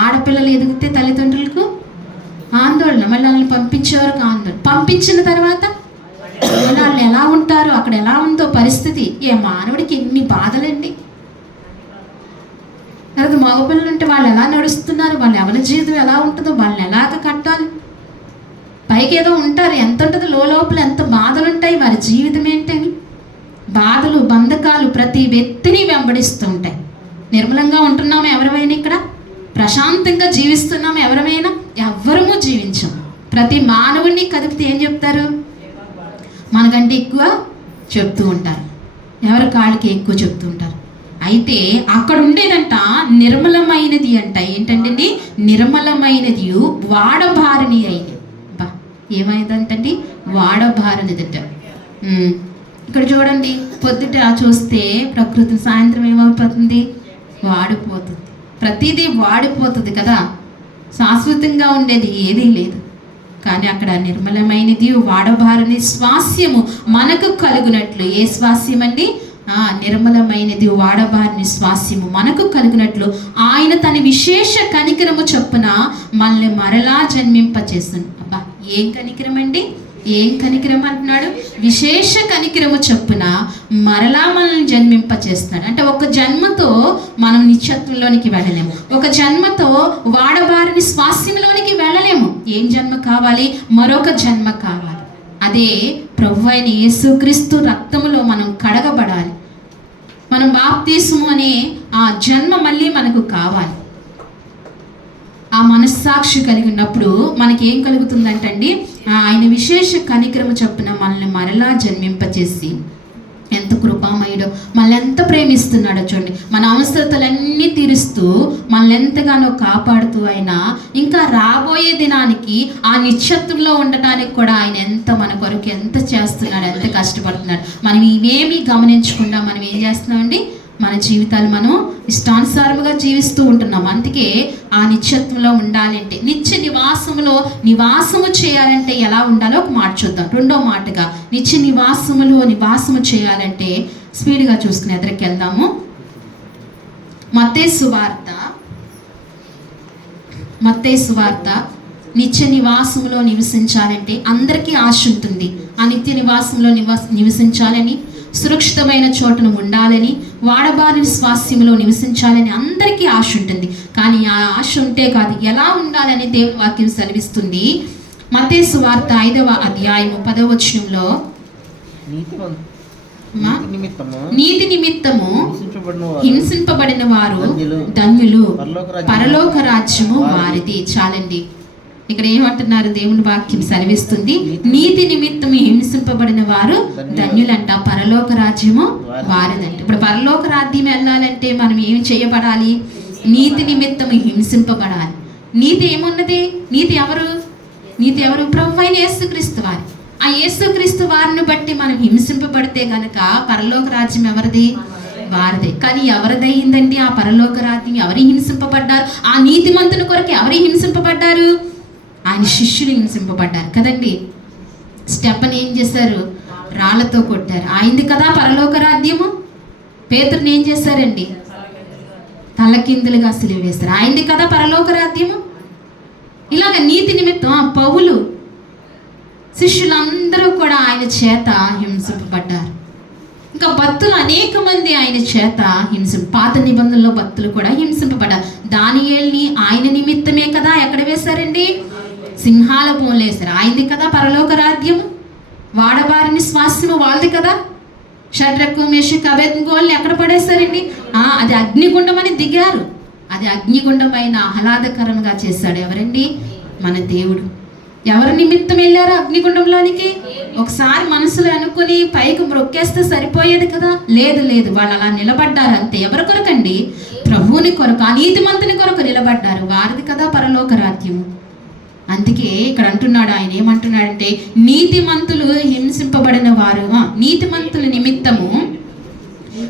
ఆడపిల్లలు ఎదిగితే తల్లిదండ్రులకు ఆందోళన, మళ్ళీ వాళ్ళని పంపించేవారికి ఆందోళన. పంపించిన తర్వాత వాళ్ళు ఎలా ఉంటారో, అక్కడ ఎలా ఉందో పరిస్థితి. మానవుడికి ఎన్ని బాధలండి. అలాగే మగపిల్లలు ఉంటే వాళ్ళు ఎలా నడుస్తున్నారు, వాళ్ళు ఎవరి జీవితం ఎలా ఉంటుందో, వాళ్ళని ఎలాగ కట్టాలి. పైకి ఏదో ఉంటారు, ఎంత ఉంటుందో లోపల ఎంత బాధలు ఉంటాయి, వారి జీవితం ఏంటని. బాధలు, బంధకాలు ప్రతి వ్యక్తిని వెంబడిస్తూ ఉంటాయి. నిర్మలంగా ఉంటున్నాము ఎవరైనా, ఇక్కడ ప్రశాంతంగా జీవిస్తున్నాము ఎవరైనా? ఎవ్వరము జీవించం. ప్రతి మానవుడిని కదిపితే ఏం చెప్తారు? మనకంటే ఎక్కువ చెప్తూ ఉంటారు, ఎవరి కాళ్ళకి ఎక్కువ చెప్తూ ఉంటారు. అయితే అక్కడ ఉండేదంట నిర్మలమైనది అంట. ఏంటంటే నిర్మలమైనది, వాడబారని అయింది. బా, ఏమైందంటండి? వాడబారనిదట. ఇక్కడ చూడండి, పొద్దుట చూస్తే ప్రకృతి సాయంత్రం ఏమైపోతుంది? వాడిపోతుంది. ప్రతిదీ వాడిపోతుంది కదా, శాశ్వతంగా ఉండేది ఏదీ లేదు. కానీ అక్కడ నిర్మలమైనది, వాడబారని స్వాస్యము మనకు కలుగునట్లు. ఏ స్వాస్యం అండి? నిర్మలమైనది, వాడబారని స్వాస్యము మనకు కలుగునట్లు ఆయన తన విశేష కనికరము చొప్పున మనల్ని మరలా జన్మింపచేస్తుంది. అబ్బా, ఏం కనికరం అండి? ఏం కనికరం అంటున్నాడు? విశేష కనికరము చొప్పున మరలా మనల్ని జన్మింపచేస్తాడు. అంటే ఒక జన్మతో మనం నిత్యత్వంలోనికి వెళ్ళలేము, ఒక జన్మతో వాడబారని స్వాస్యంలోనికి వెళ్ళలేము. ఏం జన్మ కావాలి? మరొక జన్మ కావాలి. అదే ప్రభువైన అయిన యేసుక్రీస్తు రక్తములో మనం కడగబడాలి. మనం బాప్తిస్మము అనే ఆ జన్మ మళ్ళీ మనకు కావాలి. ఆ మనస్సాక్షి కలిగి ఉన్నప్పుడు మనకి ఏం కలుగుతుందంటండి? ఆయన విశేష కనికరము చొప్పున మనల్ని మరలా జన్మింపచేసి, ఎంత కృపామయుడో, మనల్ని ఎంత ప్రేమిస్తున్నాడో చూడండి. మన అవసరతలన్నీ తీరుస్తూ మనల్ని ఎంతగానో కాపాడుతూ, ఆయన ఇంకా రాబోయే దినానికి ఆ నిత్యత్వంలో ఉండటానికి కూడా ఆయన ఎంత మన కొరకు ఎంత చేస్తున్నాడు, ఎంత కష్టపడుతున్నాడు. మనం ఇవేమీ గమనించకుండా మనం ఏం చేస్తున్నామండి? మన జీవితాలు మనం ఇష్టానుసారముగా జీవిస్తూ ఉంటున్నాం. అందుకే ఆ నిత్యత్వంలో ఉండాలంటే, నిత్య నివాసము చేయాలంటే ఎలా ఉండాలో ఒక మాట చూద్దాం. రెండో మాటగా నిత్య నివాసము చేయాలంటే స్పీడ్గా చూసుకుని ఎదురుకి వెళ్దాము. మత్తయి సువార్త నిత్య నివాసములో నివసించాలంటే అందరికీ ఆశ ఉంటుంది. ఆ నిత్య నివాసంలో నివసించాలని, సురక్షితమైన చోటును ఉండాలని, వాడబారిన స్వాస్యంలో నివసించాలని అందరికీ ఆశ ఉంటుంది. కానీ ఆ ఆశ ఉంటే కాదు, ఎలా ఉండాలని దేవుని వాక్యం సెలవిస్తుంది. మత్తయి సువార్త 5వ అధ్యాయము 10వ వచనంలో, నీతి నిమిత్తము హింసింపబడిన వారు ధన్యులు, పరలోక రాజ్యము వారిది. చాలండి, ఇక్కడ ఏమంటున్నారు? దేవుని వాక్యం సెలవిస్తుంది, నీతి నిమిత్తం హింసింపబడిన వారు ధన్యులంట, పరలోక రాజ్యము వారిదంట. ఇప్పుడు పరలోక రాజ్యం వెళ్ళాలంటే మనం ఏమి చేయబడాలి? నీతి నిమిత్తం హింసింపబడాలి. నీతి ఏమున్నది? నీతి ఎవరు? ప్రభువైన యేసుక్రీస్తు వారి. ఆ యేసుక్రీస్తు వారిని బట్టి మనం హింసింపబడితే గనక పరలోక రాజ్యం ఎవరిది? వారిదే. కానీ ఎవరిదయ్యిందండి ఆ పరలోక రాజ్యం? ఎవరి హింసింపబడ్డారు? ఆ నీతిమంతుని కొరకు ఎవరి హింసింపబడ్డారు? ఆయన శిష్యులు హింసింపబడ్డారు కదండి. స్టెఫెను ఏం చేశారు? రాళ్లతో కొట్టారు. ఆయనది కదా పరలోక రాజ్యము. పేతురుని ఏం చేశారండి? తలకిందులుగా సిలువ వేశారు. ఆయనది కదా పరలోక రాజ్యము. ఇలాగ నీతి నిమిత్తం పౌలు శిష్యులందరూ కూడా ఆయన చేత హింసింపబడ్డారు. ఇంకా భక్తులు అనేక మంది ఆయన చేత పాత నిబంధనలో భక్తులు కూడా హింసింపబడ్డారు. దానియేలుని ఆయన నిమిత్తమే కదా ఎక్కడ వేశారండి? సింహాల బోన్లో వేశారు. ఆయనది కదా పరలోక రాజ్యము. వాడబారిని స్వాస్యము వాళ్ళది కదా. షడ్రకు మేషకు అబేద్నెగోల్ని ఎక్కడ పడేశారండి? అది అగ్నిగుండం అని దిగారు. అది అగ్నిగుండమైన ఆహ్లాదకరంగా చేశాడు ఎవరండి? మన దేవుడు. ఎవరి నిమిత్తం వెళ్ళారు అగ్నిగుండంలోనికి? ఒకసారి మనసులో అనుకుని పైకి మ్రొక్కేస్తే సరిపోయేది కదా. లేదు, వాళ్ళు అలా నిలబడ్డారు అంతే. ఎవరి కొరకండి? ప్రభువుని కొరకు, ఆ నీతిమంతుని కొరకు నిలబడ్డారు. వారిది కదా పరలోక రాజ్యము. అందుకే ఇక్కడ అంటున్నాడు, ఆయన ఏమంటున్నాడంటే, నీతిమంతులు హింసింపబడిన వారు, నీతిమంతుల నిమిత్తము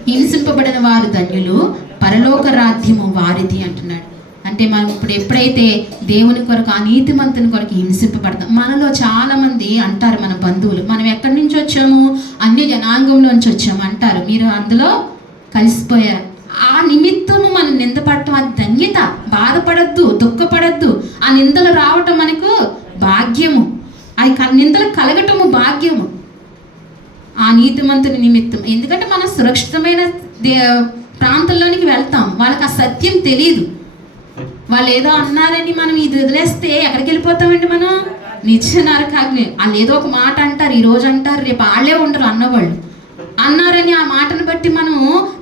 హింసింపబడిన వారు ధన్యులు, పరలోక రాజ్యము వారిది అంటున్నాడు. అంటే మనం ఇప్పుడు ఎప్పుడైతే దేవుని కొరకు, ఆ నీతిమంతుని కొరకు హింసింపబడతాం. మనలో చాలామంది అంటారు, మన బంధువులు, మనం ఎక్కడి నుంచి వచ్చాము, అన్య జనాంగంలోంచి వచ్చాము అంటారు. మీరు అందులో కలిసిపోయారు. ఆ నిమిత్తము మనం నిందపడటం అది ధన్యత. బాధపడద్దు, దుఃఖపడద్దు. ఆ నిందలు రావటం మనకు భాగ్యము. అది నిందలు కలగటము భాగ్యము ఆ నీతిమంతుని నిమిత్తం. ఎందుకంటే మనం సురక్షితమైన ప్రాంతంలోనికి వెళ్తాం. వాళ్ళకి ఆ సత్యం తెలియదు. వాళ్ళు ఏదో అన్నారని మనం ఇది వదిలేస్తే ఎక్కడికి వెళ్ళిపోతామండి మనం? నిత్య నరకాగ్ని. వాళ్ళు ఏదో ఒక మాట అంటారు, ఈరోజు అంటారు, రేపు వాళ్ళే ఉండరు అన్నవాళ్ళు. అన్నారని ఆ మాటను బట్టి మనం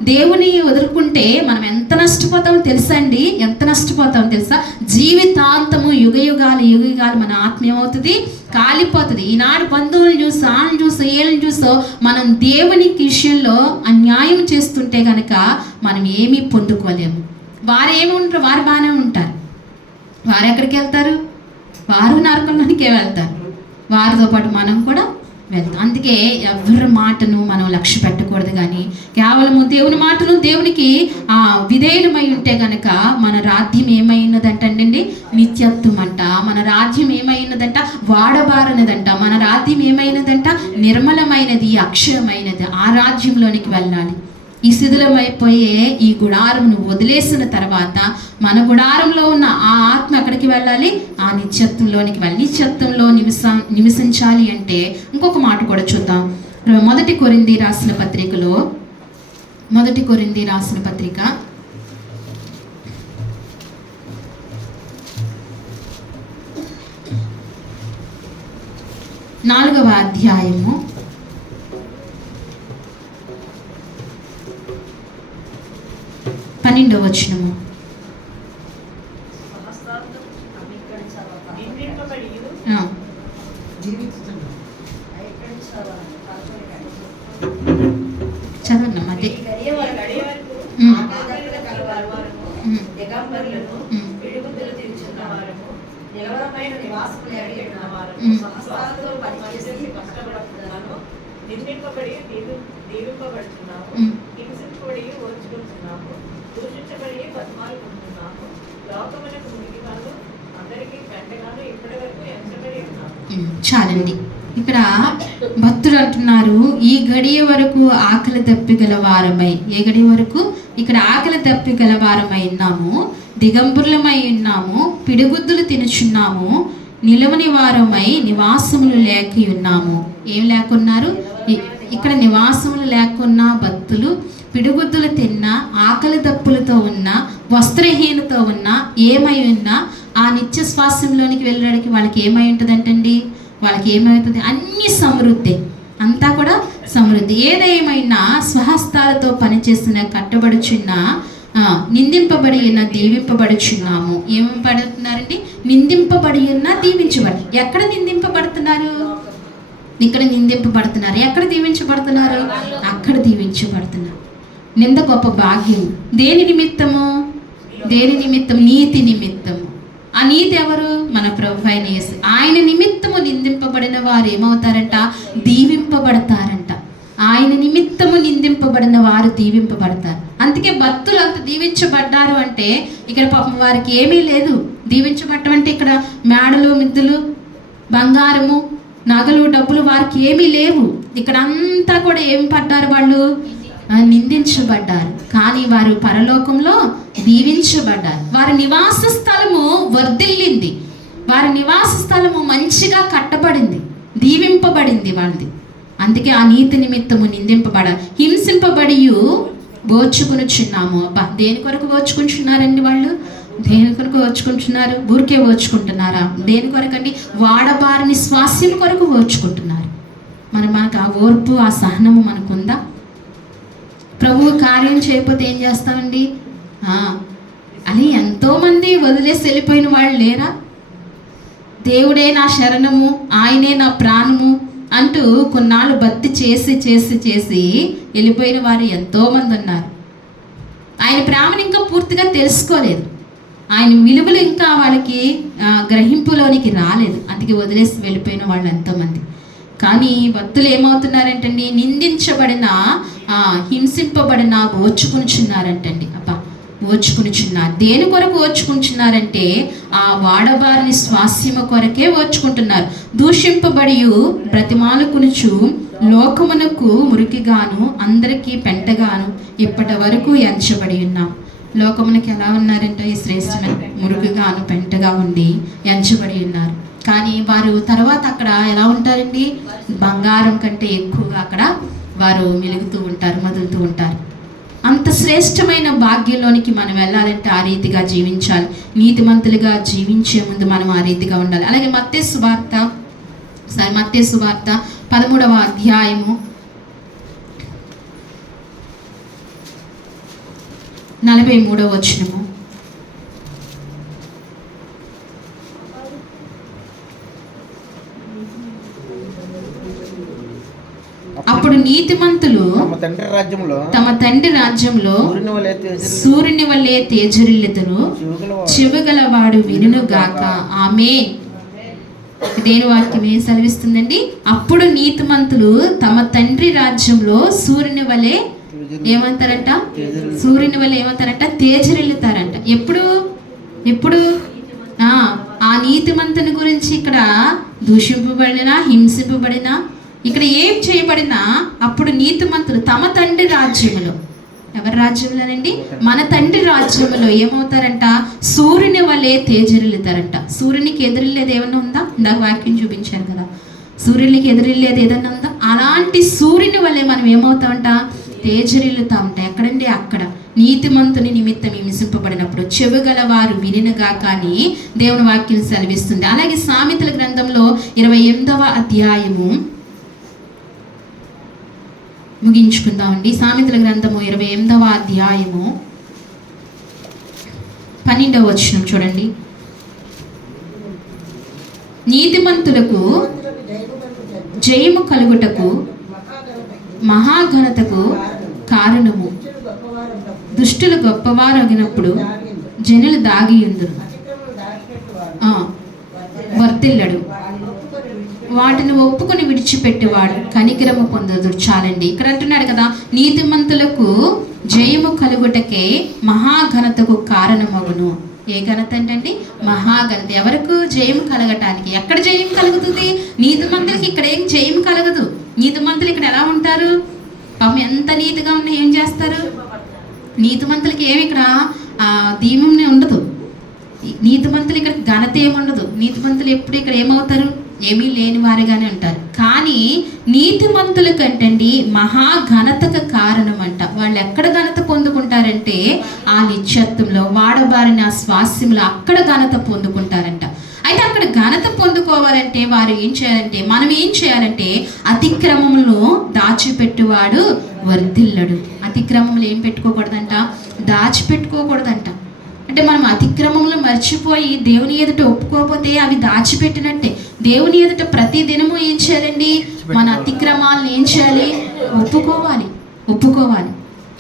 దేవుని వదులుకుంటే మనం ఎంత నష్టపోతామో తెలుసా అండి? ఎంత నష్టపోతామో తెలుసా? జీవితాంతము యుగ యుగాలు మన ఆత్మ ఏమవుతుంది? కాలిపోతుంది. ఈనాడు బంధువులను చూసి, వాళ్ళని చూసి, వీళ్ళని చూసో మనం దేవునికి విషయంలో అన్యాయం చేస్తుంటే కనుక మనం ఏమీ పొందుకోలేము. వారు ఏమి ఉంటారు? వారు బాగానే ఉంటారు. వారు ఎక్కడికి వెళ్తారు? వారు నరకంలోనికే వెళ్తారు. వారితో పాటు మనం కూడా వెళ్తాం. అందుకే ఎవరి మాటను మనం లక్ష్య పెట్టకూడదు. కానీ కేవలము దేవుని మాటను, దేవునికి విధేయులమై ఉంటే కనుక మన రాజ్యం ఏమైనదంటండి? నిత్యత్వం అంట. మన రాజ్యం ఏమైనదంట? వాడబారనదంట. మన రాజ్యం ఏమైనదంట? నిర్మలమైనది, అక్షరమైనది. ఆ రాజ్యంలోనికి వెళ్ళాలి. ఈ శిథిలమైపోయే ఈ గుడారమును వదిలేసిన తర్వాత మన గుడారంలో ఉన్న ఆ ఆత్మ ఎక్కడికి వెళ్ళాలి? ఆ నిత్యత్వంలోనికి వెళ్ళాలి. నిత్యత్వంలో నివసించాలి అంటే ఇంకొక మాట కూడా చూద్దాం. 1 కొరింథీ రాసిన పత్రికలో, 1 కొరింథీ రాసిన పత్రిక 4వ అధ్యాయము 12వ వచనము. చదవండి మధ్య. చాలండి. ఇక్కడ భక్తులు అంటున్నారు, ఈ గడియ వరకు ఆకలి దప్పిగల వారమై. ఏ గడియ వరకు? ఇక్కడ ఆకలి దప్పిగల వారమై ఉన్నాము, దిగంబరులమై ఉన్నాము, పిడిగుద్దులు తినుచున్నాము, నిలవని వారమై నివాసములు లేక ఉన్నాము. ఏం లేకున్నారు? ఇక్కడ నివాసములు లేకున్నా భక్తులు పిడిగుద్దులు తిన్నా, ఆకలి దప్పులతో ఉన్నా, వస్త్రహీనతో ఉన్నా, ఏమై ఉన్నా ఆ నిత్య శ్వాసంలోనికి వెళ్ళడానికి వాళ్ళకి ఏమై ఉంటుందంటండి? వాళ్ళకి ఏమవుతుంది? అన్ని సమృద్ధి, అంతా కూడా సమృద్ధి. ఏదేమైనా స్వహస్తాలతో పనిచేసిన కట్టబడుచున్న, నిందింపబడి ఉన్న, దీవింపబడుచున్నాము. ఏమి పడుతున్నారండి? నిందింపబడి ఉన్న, దీవించబడి. ఎక్కడ నిందింపబడుతున్నారు? ఇక్కడ నిందింపబడుతున్నారు. ఎక్కడ దీవించబడుతున్నారు? అక్కడ దీవించబడుతున్నారు. నింద గొప్ప భాగ్యం. దేని నిమిత్తము? దేని నిమిత్తం? నీతి నిమిత్తము. ఆ నీతి ఎవరు? మన ప్రభువైన యేసు. ఆయన నిమిత్తము నిందింపబడిన వారు ఏమవుతారంట? దీవింపబడతారంట. ఆయన నిమిత్తము నిందింపబడిన వారు దీవింపబడతారు. అందుకే భక్తులు అంత దీవించబడ్డారు అంటే ఇక్కడ పాపం వారికి ఏమీ లేదు. దీవించబడటం అంటే ఇక్కడ మేడలు, మిద్దులు, బంగారము, నగలు, డబ్బులు వారికి ఏమీ లేవు. ఇక్కడ అంతా కూడా ఏం పడ్డారు? వాళ్ళు నిందించబడ్డారు. కానీ వారు పరలోకంలో దీవించబడ్డారు. వారి నివాస స్థలము వర్ధిల్లింది. వారి నివాస స్థలము మంచిగా కట్టబడింది, దీవింపబడింది వాళ్ళది. అందుకే ఆ నీతి నిమిత్తము నిందింపబడాలి. హింసింపబడి ఓర్చుకునిచున్నాము. అబ్బా, దేని కొరకు ఓర్చుకుంటున్నారండి వాళ్ళు? దేని కొరకు ఓర్చుకుంటున్నారు? ఊరికే ఓర్చుకుంటున్నారా? దేని కొరకండి? వాడబారిని స్వాస్యం కొరకు ఓర్చుకుంటున్నారు. మనకు ఆ ఓర్పు, ఆ సహనము మనకుందా? ప్రభువు కార్యం చేయకపోతే ఏం చేస్తామండి? అని ఎంతోమంది వదిలేసి వెళ్ళిపోయిన వాళ్ళు లేరా? దేవుడే నా శరణము, ఆయనే నా ప్రాణము అంటూ కొన్నాళ్ళు భక్తి చేసి చేసి చేసి వెళ్ళిపోయిన వారు ఎంతోమంది ఉన్నారు. ఆయన ప్రేమను ఇంకా పూర్తిగా తెలుసుకోలేదు. ఆయన విలువలు ఇంకా వాళ్ళకి గ్రహింపులోనికి రాలేదు. అందుకే వదిలేసి వెళ్ళిపోయిన వాళ్ళు ఎంతోమంది. కానీ భక్తులు ఏమవుతున్నారంటండి? నిందించబడిన, హింసింపబడిన ఓర్చుకునిచున్నారంటండి. అబ్బా, ఓర్చుకునిచున్నారు. దేని కొరకు ఓర్చుకుంటున్నారంటే ఆ వాడబారిని స్వాస్యము కొరకే ఓర్చుకుంటున్నారు. దూషింపబడి బ్రతిమాలుకునుచు లోకమునకు మురికిగాను అందరికీ పెంటగాను ఇప్పటి వరకు ఎంచబడి ఉన్నాం. లోకమునకి ఎలా ఉన్నారంటే ఈ శ్రేష్టమైన మురుగుగాను పెంటగా ఉండి ఎంచబడి ఉన్నారు. కానీ వారు తర్వాత అక్కడ ఎలా ఉంటారండి? బంగారం కంటే ఎక్కువగా అక్కడ వారు మెలుగుతూ ఉంటారు, మదులుతూ ఉంటారు. అంత శ్రేష్టమైన భాగ్యంలోనికి మనం వెళ్ళాలంటే ఆ రీతిగా జీవించాలి. నీతిమంతులుగా జీవించే ముందు మనం ఆ రీతిగా ఉండాలి. అలాగే మత్తయి సువార్త 13వ అధ్యాయము 43వ వచనము. అప్పుడు నీతిమంతులు తమ తండ్రి రాజ్యంలో సూర్యుని వలె తేజరిల్లుదురు, చెవిగలవాడు వినును గాక. ఆమేన్. దేని వాక్యం ఏం సెలవిస్తుందండి? అప్పుడు నీతిమంతులు తమ తండ్రి రాజ్యంలో సూర్యుని వలె ఏమంటారంట? సూర్యుని వల్ల ఏమంటారంట? తేజరిల్లుతారంట. ఎప్పుడు ఆ నీతిమంతుని గురించి ఇక్కడ దూషింపబడినా, హింసింపబడినా, ఇక్కడ ఏం చేయబడినా అప్పుడు నీతిమంతులు తమ తండ్రి రాజ్యములో, ఎవరి రాజ్యంలోనండి? మన తండ్రి రాజ్యంలో ఏమవుతారంట? సూర్యుని వలె తేజరిల్లుతారంట. సూర్యునికి ఎదురెళ్ళేది ఏమన్నా ఉందా? ఇందాక వాక్యం చూపించాను కదా, సూర్యునికి ఎదురెళ్ళేది ఏదన్నా ఉందా? అలాంటి సూర్యుని వలె మనం ఏమవుతామంట? తేజరిల్లుతా ఉంటాయి. ఎక్కడండి? అక్కడ నీతిమంతుని నిమిత్తం హింసింపబడినప్పుడు చెవిగలవారు వినినగా కానీ దేవుని వాక్యం సెలవిస్తుంది. అలాగే సామెతల గ్రంథంలో 28వ అధ్యాయము ముగించుకుందామండి. సామెతల గ్రంథము 28వ అధ్యాయము 12వ వచనం చూడండి. నీతిమంతులకు జయము కలుగుటకు మహాఘనతకు కారణము, దుష్టులు గొప్పవారగినప్పుడు జనులు దాగియుందురు, వర్తిల్లడు, వాటిని ఒప్పుకొని విడిచిపెట్టేవాడు కనికరము పొందదురు. చాలండి. ఇక్కడ అంటున్నాడు కదా, నీతిమంతులకు జయము కలుగుటకే మహాఘనతకు కారణమగును. ఏ ఘనత అంటండి? మహాఘనత. ఎవరికి జయం కలగటానికి? ఎక్కడ జయం కలుగుతుంది? నీతిమంతులకి ఇక్కడ ఏం జయం కలగదు. నీతిమంతులు ఇక్కడ ఎలా ఉంటారు? పాపం ఎంత నీతిగా ఉన్నా ఏం చేస్తారు? నీతిమంతులకి ఏమి ఇక్కడ దీమం ఉండదు. నీతిమంతులు ఇక్కడ ఘనత ఏముండదు. నీతిమంతులు ఎప్పుడు ఇక్కడ ఏమవుతారు? ఏమీ లేని వారిగానే ఉంటారు. కానీ నీతిమంతుల కంటండి మహాఘనతకు కారణం అంట. వాళ్ళు ఎక్కడ ఘనత పొందుకుంటారంటే ఆ నిత్యత్వంలో, వాడబారిన ఆ స్వాస్యంలో అక్కడ ఘనత పొందుకుంటారంట. అయితే అక్కడ ఘనత పొందుకోవాలంటే వారు ఏం చేయాలంటే, మనం ఏం చేయాలంటే అతిక్రమములను దాచిపెట్టువాడు వర్ధిల్లడు. అతిక్రమములు ఏం పెట్టుకోకూడదంట? దాచిపెట్టుకోకూడదంట. అంటే మనం అతిక్రమములు మర్చిపోయి దేవుని ఎదుట ఒప్పుకోకపోతే అవి దాచిపెట్టినట్టే. దేవుని ఎదుట ప్రతి దినము ఏం చేయాలండి? మన అతిక్రమాలను ఏం చేయాలి? ఒప్పుకోవాలి.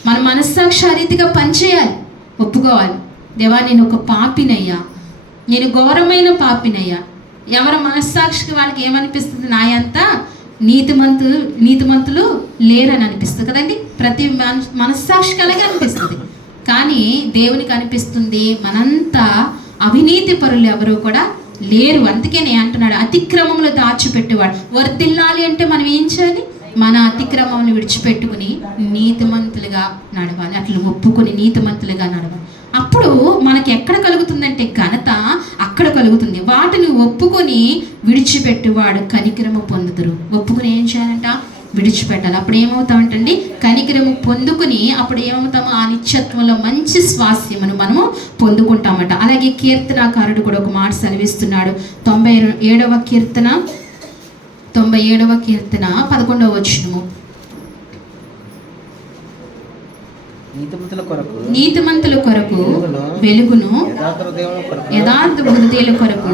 మన మనస్సాక్షి రీతిగా పనిచేయాలి, ఒప్పుకోవాలి. దేవా, నేను ఒక పాపినయ్యా, నేను ఘోరమైన పాపినయ్యా. ఎవరి మనస్సాక్షికి వాళ్ళకి ఏమనిపిస్తుంది? నాయంతా నీతిమంతులు లేరని అనిపిస్తుంది కదండి. ప్రతి మనస్సాక్షికి అలాగే అనిపిస్తుంది. కానీ దేవునికి అనిపిస్తుంది మనంతా అవినీతి పరులు ఎవరు కూడా లేరు. అందుకే నేను అంటున్నాడు, అతిక్రమములు దాచిపెట్టేవాడు. వర్ధిల్లాలి అంటే మనం ఏం చేయాలి? మన అతిక్రమములు విడిచిపెట్టుకుని నీతిమంతులుగా నడవాలి. అట్లా ఒప్పుకొని నీతిమంతులుగా నడవాలి. అప్పుడు మనకి ఎక్కడ కలుగుతుందంటే ఘనత అక్కడ కలుగుతుంది. వాటిని ఒప్పుకొని విడిచిపెట్టువాడు కనికరము పొందుదురు. ఒప్పుకొని ఏం చేయాలంట? విడిచిపెట్టాలి. అప్పుడు ఏమవుతామంటండి? కనికరము పొందుకుని అప్పుడు ఏమవుతాము? ఆ నిత్యత్వంలో మంచి స్వాస్యమును మనము పొందుకుంటామట. అలాగే కీర్తనాకారుడు కూడా ఒక మాట సెలవిస్తున్నాడు. 97వ కీర్తన 11వ వచనము. నీతిమంతుల కొరకు వెలుగును, యథార్థ హృదయుల కొరకు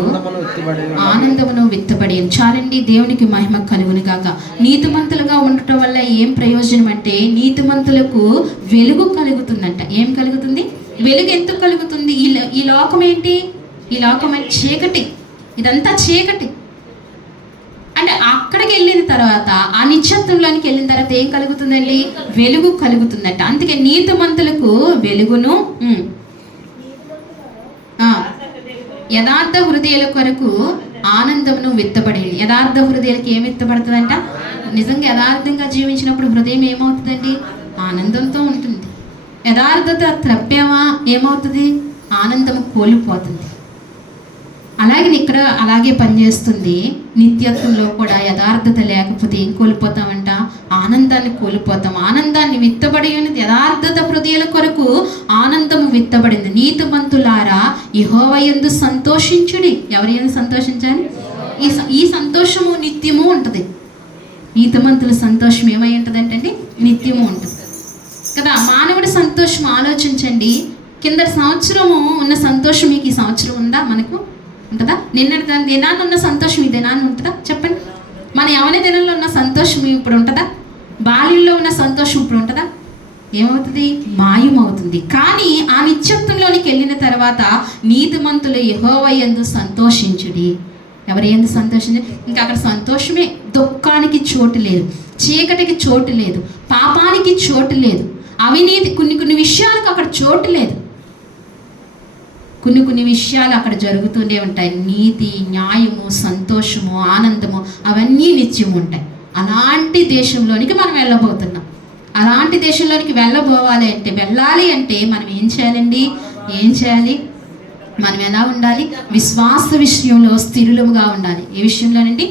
ఆనందమును విత్తబడి. చాలండి. దేవునికి మహిమ కలుగును గాక. నీతిమంతులుగా ఉండటం వల్ల ఏం ప్రయోజనం అంటే నీతిమంతులకు వెలుగు కలుగుతుందంట. ఏం కలుగుతుంది? వెలుగు ఎందుకు కలుగుతుంది? ఈ లోకం ఏంటి? ఈ లోకం అంటే చీకటి. ఇదంతా చీకటి. అంటే అక్కడికి వెళ్ళిన తర్వాత ఆ నిత్యత్వంలోనికి వెళ్ళిన తర్వాత ఏం కలుగుతుందండి? వెలుగు కలుగుతుందట. అందుకే నీతిమంతులకు వెలుగును, యథార్థ హృదయాల కొరకు ఆనందమును విత్తబడేది. యథార్థ హృదయాలకి ఏం విత్తబడుతుందంట? నిజంగా యథార్థంగా జీవించినప్పుడు హృదయం ఏమవుతుందండి? ఆనందంతో ఉంటుంది. యథార్థత తప్పామా ఏమవుతుంది? ఆనందము కోల్పోతుంది. అలాగే ఇక్కడ అలాగే పనిచేస్తుంది. నిత్యత్వంలో కూడా యథార్థత లేకపోతే ఏం కోల్పోతామంట? ఆనందాన్ని కోల్పోతాం. ఆనందాన్ని విత్తబడి ఉన్నది యథార్థత హృదయాల కొరకు ఆనందము విత్తబడింది. నీతిమంతులారా యెహోవా యందు సంతోషించుడి. ఎవరి యందు సంతోషించాలి? ఈ సంతోషము నిత్యము ఉంటుంది. నీతిమంతుల సంతోషం ఏమై ఉంటుందంటే నిత్యము ఉంటుంది కదా. మానవుడి సంతోషం ఆలోచించండి. కింద సంవత్సరము ఉన్న సంతోషం మీకు ఈ సంవత్సరం ఉందా? మనకు ఉంటుందా? నిన్న దినాన్ని ఉన్న సంతోషం ఈ దినాన్ని ఉంటుందా? చెప్పండి. మన యవన దినంలో ఉన్న సంతోషం ఇప్పుడు ఉంటుందా? బాల్యంలో ఉన్న సంతోషం ఇప్పుడు ఉంటుందా? ఏమవుతుంది? మాయమవుతుంది. కానీ ఆ నిత్యత్వంలోనికి వెళ్ళిన తర్వాత నీతిమంతులు యెహోవా యందు సంతోషించుడి. ఎవరి యందు సంతోషించు? ఇంకా అక్కడ సంతోషమే. దుఃఖానికి చోటు లేదు, చీకటికి చోటు లేదు, పాపానికి చోటు లేదు, అవినీతి కొన్ని విషయాలకు అక్కడ చోటు లేదు. కొన్ని విషయాలు అక్కడ జరుగుతూనే ఉంటాయి. నీతి, న్యాయము, సంతోషము, ఆనందము అవన్నీ నిత్యం ఉంటాయి. అలాంటి దేశంలోనికి మనం వెళ్ళబోతున్నాం. అలాంటి దేశంలోనికి వెళ్ళాలి అంటే మనం ఏం చేయాలండి? ఏం చేయాలి? మనం ఎలా ఉండాలి? విశ్వాస విషయంలో స్థిరులుగా ఉండాలి. ఏ విషయంలోనండి?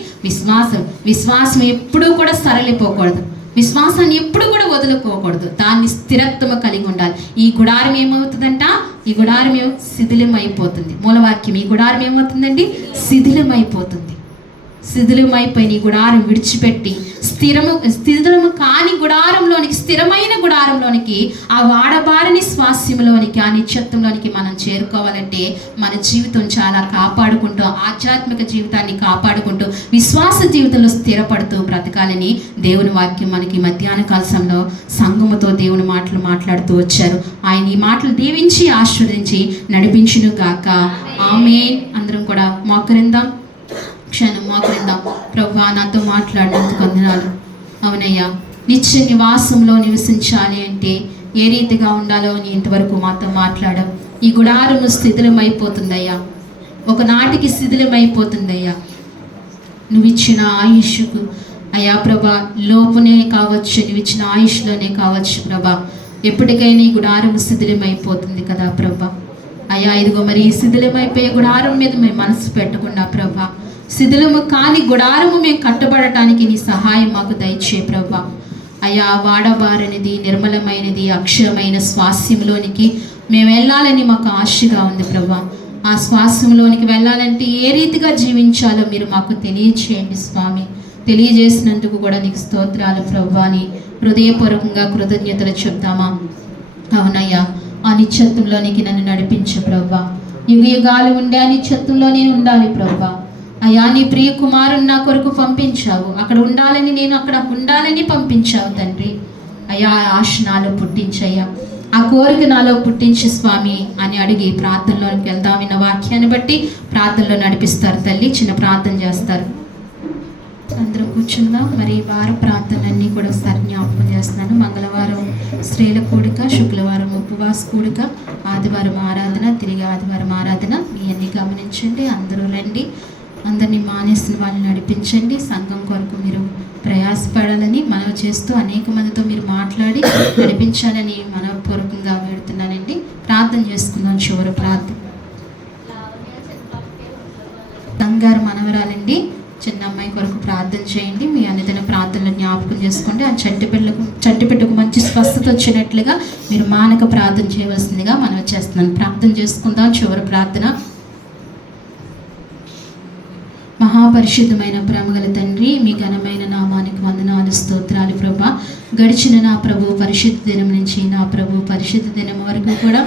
విశ్వాసం ఎప్పుడూ కూడా సరళిపోకూడదు. విశ్వాసాన్ని ఎప్పుడు కూడా వదులుకోకూడదు. దాన్ని స్థిరత్వం కలిగి ఉండాలి. ఈ గుడారం ఏమవుతుందంట? ఈ గుడారం శిథిలమైపోతుంది. మూలవాక్యం, ఈ గుడారం ఏమవుతుందండి? శిథిలమైపోతుంది. శిథిలమైపోయిన ఈ గుడారం విడిచిపెట్టి స్థిరము కాని గుడారంలోనికి, స్థిరమైన గుడారంలోనికి, ఆ వాడబారిని స్వాస్యంలోనికి, ఆ నిత్యత్వంలోనికి మనం చేరుకోవాలంటే మన జీవితం చాలా కాపాడుకుంటూ, ఆధ్యాత్మిక జీవితాన్ని కాపాడుకుంటూ, విశ్వాస జీవితంలో స్థిరపడుతూ బ్రతకాలని దేవుని వాక్యం మనకి మధ్యాహ్న కాల సమయంలో సంఘముతో దేవుని మాటలు మాట్లాడుతూ వచ్చారు. ఆయన ఈ మాటలు దీవించి ఆశీర్వదించి నడిపించును గాక. ఆమేన్. అందరం కూడా మోకరిందాం, క్షణం మోకరిందాం. ప్రభువా, నాతో మాట్లాడినందుకు వందనాలు. అవునయ్యా, నిత్య నివాసంలో నివసించాలి అంటే ఏ రీతిగా ఉండాలో అని ఇంతవరకు మాతో మాట్లాడావు. ఈ గుడారము శిథిలమైపోతుందయ్యా, ఒకనాటికి శిథిలమైపోతుందయ్యా. నువ్వు ఇచ్చిన ఆయుష్కు అయ్యా ప్రభా లోపునే కావచ్చు, నువ్వు ఇచ్చిన ఆయుష్లోనే కావచ్చు ప్రభా, ఎప్పటికైనా ఈ గుడారము శిథిలమైపోతుంది కదా ప్రభా. అయ్యా ఇదిగో మరి ఈ శిథిలమైపోయే గుడారం మీద మేము మనసు పెట్టకుండా ప్రభా, శిథిలము కాని గుడారము మేము కట్టబడటానికి నీ సహాయం మాకు దయచే ప్రభా. అయ్యా వాడబారనిది, నిర్మలమైనది, అక్షయమైన స్వాస్యంలోనికి మేము వెళ్ళాలని మాకు ఆశగా ఉంది ప్రభా. ఆ స్వాస్యంలోనికి వెళ్ళాలంటే ఏ రీతిగా జీవించాలో మీరు మాకు తెలియచేయండి స్వామి. తెలియజేసినందుకు కూడా నీకు స్తోత్రాలు ప్రభా అని హృదయపూర్వకంగా కృతజ్ఞతలు చెప్తామా. అవునయ్యా, ఆ నిత్యత్వంలోనికి నన్ను నడిపించు ప్రభా. యుగాలు ఉండే ఆ నిత్యత్వంలో నేను ఉండాలి ప్రభా. అయ్యా, నీ ప్రియ కుమారుని నా కొరకు పంపించావు. అక్కడ ఉండాలని పంపించావు తండ్రి. అయ్యా, ఆశ నాలో పుట్టించయ్యా, ఆ కోరిక నాలో పుట్టించు స్వామి అని అడిగి ప్రార్థనలోకి వెళ్దాం. విన్న వాక్యాన్ని బట్టి ప్రార్థనలో నడిపిస్తారు తల్లి. చిన్న ప్రార్థన చేస్తారు. అందరం కూర్చుందాం. మరి వార ప్రార్థనలన్నీ కూడా ఒకసారి జ్ఞాపకం చేస్తున్నాను. మంగళవారం స్త్రీల కూడిక, శుక్రవారం ఉపవాస కూడిక, ఆదివారం ఆరాధన, తిరిగి ఆదివారం ఆరాధన. ఇవన్నీ గమనించండి. అందరూ రండి. అందరినీ మానేసిన వాళ్ళని నడిపించండి. సంఘం కొరకు మీరు ప్రయాసపడాలని మనవి చేస్తూ అనేక మందితో మీరు మాట్లాడి నడిపించాలని మనపూర్వకంగా వేడుతున్నానండి. ప్రార్థన చేసుకుందాం. చివరి ప్రార్థన. తంగారు మనవరాలండి, చిన్న అమ్మాయి కొరకు ప్రార్థన చేయండి. మీ అన్నిదిన ప్రార్థనలు జ్ఞాపకం చేసుకోండి. ఆ చట్టిపెట్టుకు మంచి స్వస్థత వచ్చినట్లుగా మీరు మానక ప్రార్థన చేయవలసిందిగా మనవి చేస్తున్నాను. ప్రార్థన చేసుకుందాం. చివరి ప్రార్థన. మహాపరిశుద్ధమైన ప్రేమగల తండ్రి, మీ ఘనమైన నామానికి వందనాలు, స్తోత్రాలు ప్రభా. గడిచిన నా ప్రభు పరిశుద్ధ దినం నుంచి నా ప్రభు పరిశుద్ధ దినం వరకు కూడా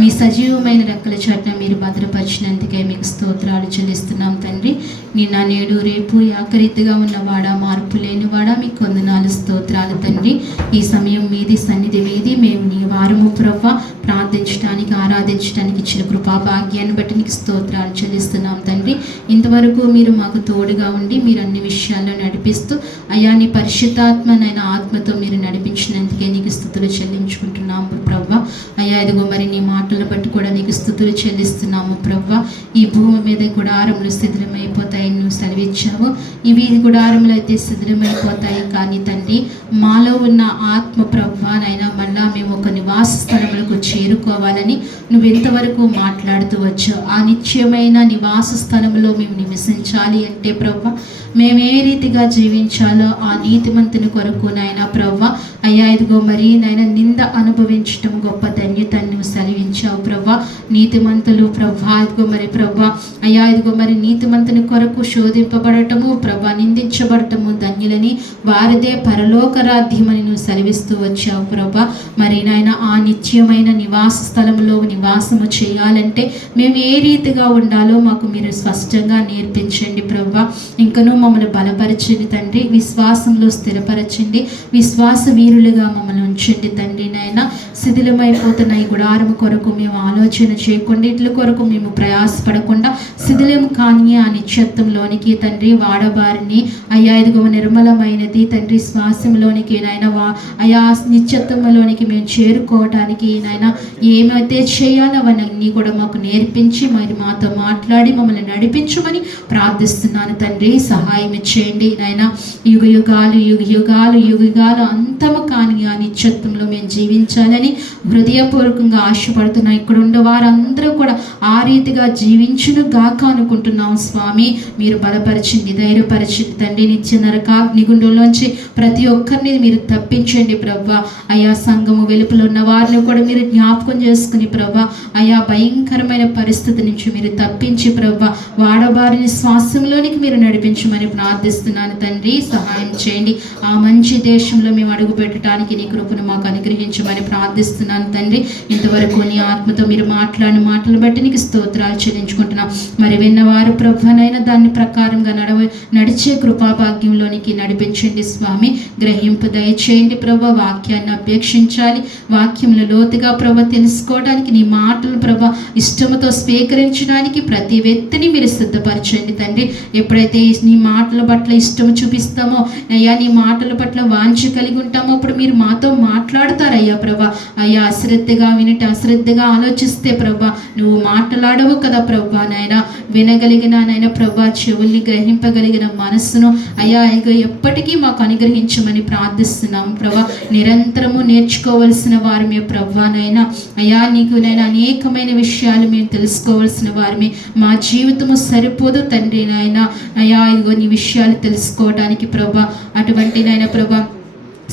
మీ సజీవమైన రెక్కల చాటున మీరు భద్రపరిచినందుకే మీకు స్తోత్రాలు చెల్లిస్తున్నాం తండ్రి. నిన్న నేడు రేపు ఏకరీతిగా ఉన్నవాడా, మార్పు లేనివాడా మీకు వందనాలు, స్తోత్రాలు తండ్రి. ఈ సమయం మీది, సన్నిధి మీది, మేము నీ వారము ప్రభా ప్రార్థించడానికి, ఆరాధించడానికి ఇచ్చిన కృపా భాగ్యాన్ని బట్టి నీకు స్తోత్రాలు చెల్లిస్తున్నాం తండ్రి. ఇంతవరకు మీరు మాకు తోడుగా ఉండి మీరు అన్ని విషయాల్లో నడిపిస్తూ అయ్యా నీ పరిశుద్ధాత్మనైన ఆత్మతో మీరు నడిపించినందుకే నీకు స్తుతులు చెల్లించుకుంటున్నాము ప్రభా. అయ్యా ఇదిగో మరి నీ మాటలను బట్టి కూడా నీకు స్తుతులు చెల్లిస్తున్నాము ప్రభా. ఈ భూమి మీద గుడారములు శిథిలమైపోతాయని నువ్వు సెలవిచ్చావు. ఇవి గుడారములు అయితే శిథిలమైపోతాయి, కానీ తండ్రి మాలో ఉన్న ఆత్మ ప్రభా నైనా మళ్ళా మేము ఒక నివాస స్థలములకు చేరుకోవాలని నువ్వు ఎంతవరకు మాట్లాడుతూ వచ్చావు. ఆ నిత్యమైన నివాస స్థలంలో మేము నివసించాలి అంటే ప్రభా మేము ఏ రీతిగా జీవించాలో ఆ నీతిమంతుని కొరకు నాయన ప్రభా అయ్యా ఇదిగో మరి నాయన నింద అనుభవించటం గొప్ప ధన్యతను నువ్వు సెలవించావు ప్రభా. నీతిమంతులు ప్రభా ఇదిగో మరి ప్రభా అయ్యా ఇదిగో మరి నీతిమంతుని కొరకు శోధింపబడటము ప్రభా నిందించబడటము ధన్యులని వారిదే పరలోక రాధ్యమని నువ్వు సెలవిస్తూ వచ్చావు ప్రభా. మరి నాయన ఆ నిత్యమైన నివాస స్థలంలో నివాసము చేయాలంటే మేము ఏ రీతిగా ఉండాలో మాకు మీరు స్పష్టంగా నేర్పించండి ప్రభా. ఇంకనూ మమ్మల్ని బలపరచండి తండ్రి, విశ్వాసంలో స్థిరపరచండి, విశ్వాస వీరులుగా మమ్మల్ని ఉంచండి తండ్రి. నాయన శిథిలమైపోతున్న ఈ గుడారం కొరకు మేము ఆలోచన చేయకుండా, ఇట్ల కొరకు మేము ప్రయాసపడకుండా శిథిలం కాని ఆ నిత్యత్వంలోనికి తండ్రి వాడబారిని అయ్యా ఇదిగో నిర్మలమైనది తండ్రి శ్వాసంలోనికి నాయన అయా నిత్యత్వంలోనికి మేము చేరుకోవటానికి నాయన ఏమైతే చేయాలో అవన్నీ కూడా మాకు నేర్పించి మరి మాతో మాట్లాడి మమ్మల్ని నడిపించమని ప్రార్థిస్తున్నాను తండ్రి. సహాయం ఇచ్చేయండి నాయన. యుగ యుగాలు అంతము కాని ఆ నిత్యత్వంలో మేము జీవించాలని హృదయపూర్వకంగా ఆశపడుతున్నాం. ఇక్కడ ఉండే వారందరూ కూడా ఆ రీతిగా జీవించును గాక అనుకుంటున్నాం స్వామి. మీరు బలపరిచింది, ధైర్యపరిచింది తండ్రి. నిత్య నరకాగ్నిగుండంలోంచి ప్రతి ఒక్కరిని మీరు తప్పించండి ప్రభా. అయా సంఘము వెలుపల ఉన్న వారిని కూడా మీరు జ్ఞాపకం చేసుకుని ప్రభా అయా భయంకరమైన పరిస్థితి నుంచి మీరు తప్పించి ప్రభా వాడబారిని శ్వాసంలోనికి మీరు నడిపించమని ప్రార్థిస్తున్నాను తండ్రి. సహాయం చేయండి. ఆ మంచి దేశంలో మేము అడుగు పెట్టడానికి నీ కృపను మాకు అనుగ్రహించమని ప్రార్థిస్తున్నాను తండ్రి. ఇంతవరకు నీ ఆత్మతో మీరు మాట్లాడిన మాటలు బట్టి నీకు స్తోత్రాలు చెల్లించుకుంటున్నాం. మరి విన్నవారు ప్రభునైనా దాని ప్రకారంగా నడిచే కృపాభాగ్యంలోనికి నడిపించండి స్వామి. గ్రహింపు దయచేయండి ప్రభా. వాక్యాన్ని అపేక్షించాలి, వాక్యంలో లోతుగా ప్రభా తెలుసుకోవడానికి, నీ మాటలు ప్రభా ఇష్టముతో స్వీకరించడానికి ప్రతి వ్యక్తిని మీరు సిద్ధపరచండి తండ్రి. ఎప్పుడైతే నీ మాటల పట్ల ఇష్టం చూపిస్తామో అయ్యా, నీ మాటల పట్ల వాంఛ కలిగి ఉంటామో అప్పుడు మీరు మాతో మాట్లాడతారయ్యా ప్రభా. అయ్యా అశ్రద్ధగా అశ్రద్ధగా ఆలోచిస్తే ప్రభా నువ్వు మాట్లాడవు కదా ప్రభా. నాయన వినగలిగిన నాయన ప్రభా చెవుల్ని గ్రహింపగలిగిన మనస్సును అయ్యా ఇక ఎప్పటికీ మాకు అనుగ్రహించమని ప్రార్థిస్తున్నాము ప్రభా. నిరంతరము నేర్చుకోవలసిన వారమే ప్రభా. నైనా అయ్యా నీకు నేను అనేకమైన విషయాలు మేము తెలుసుకోవాల్సిన వారమే. మా జీవితము సరిపోదు తండ్రి నాయన. అయ్యా ఇదిగో నీ విషయాలు తెలుసుకోవడానికి ప్రభా అటువంటి నాయన ప్రభా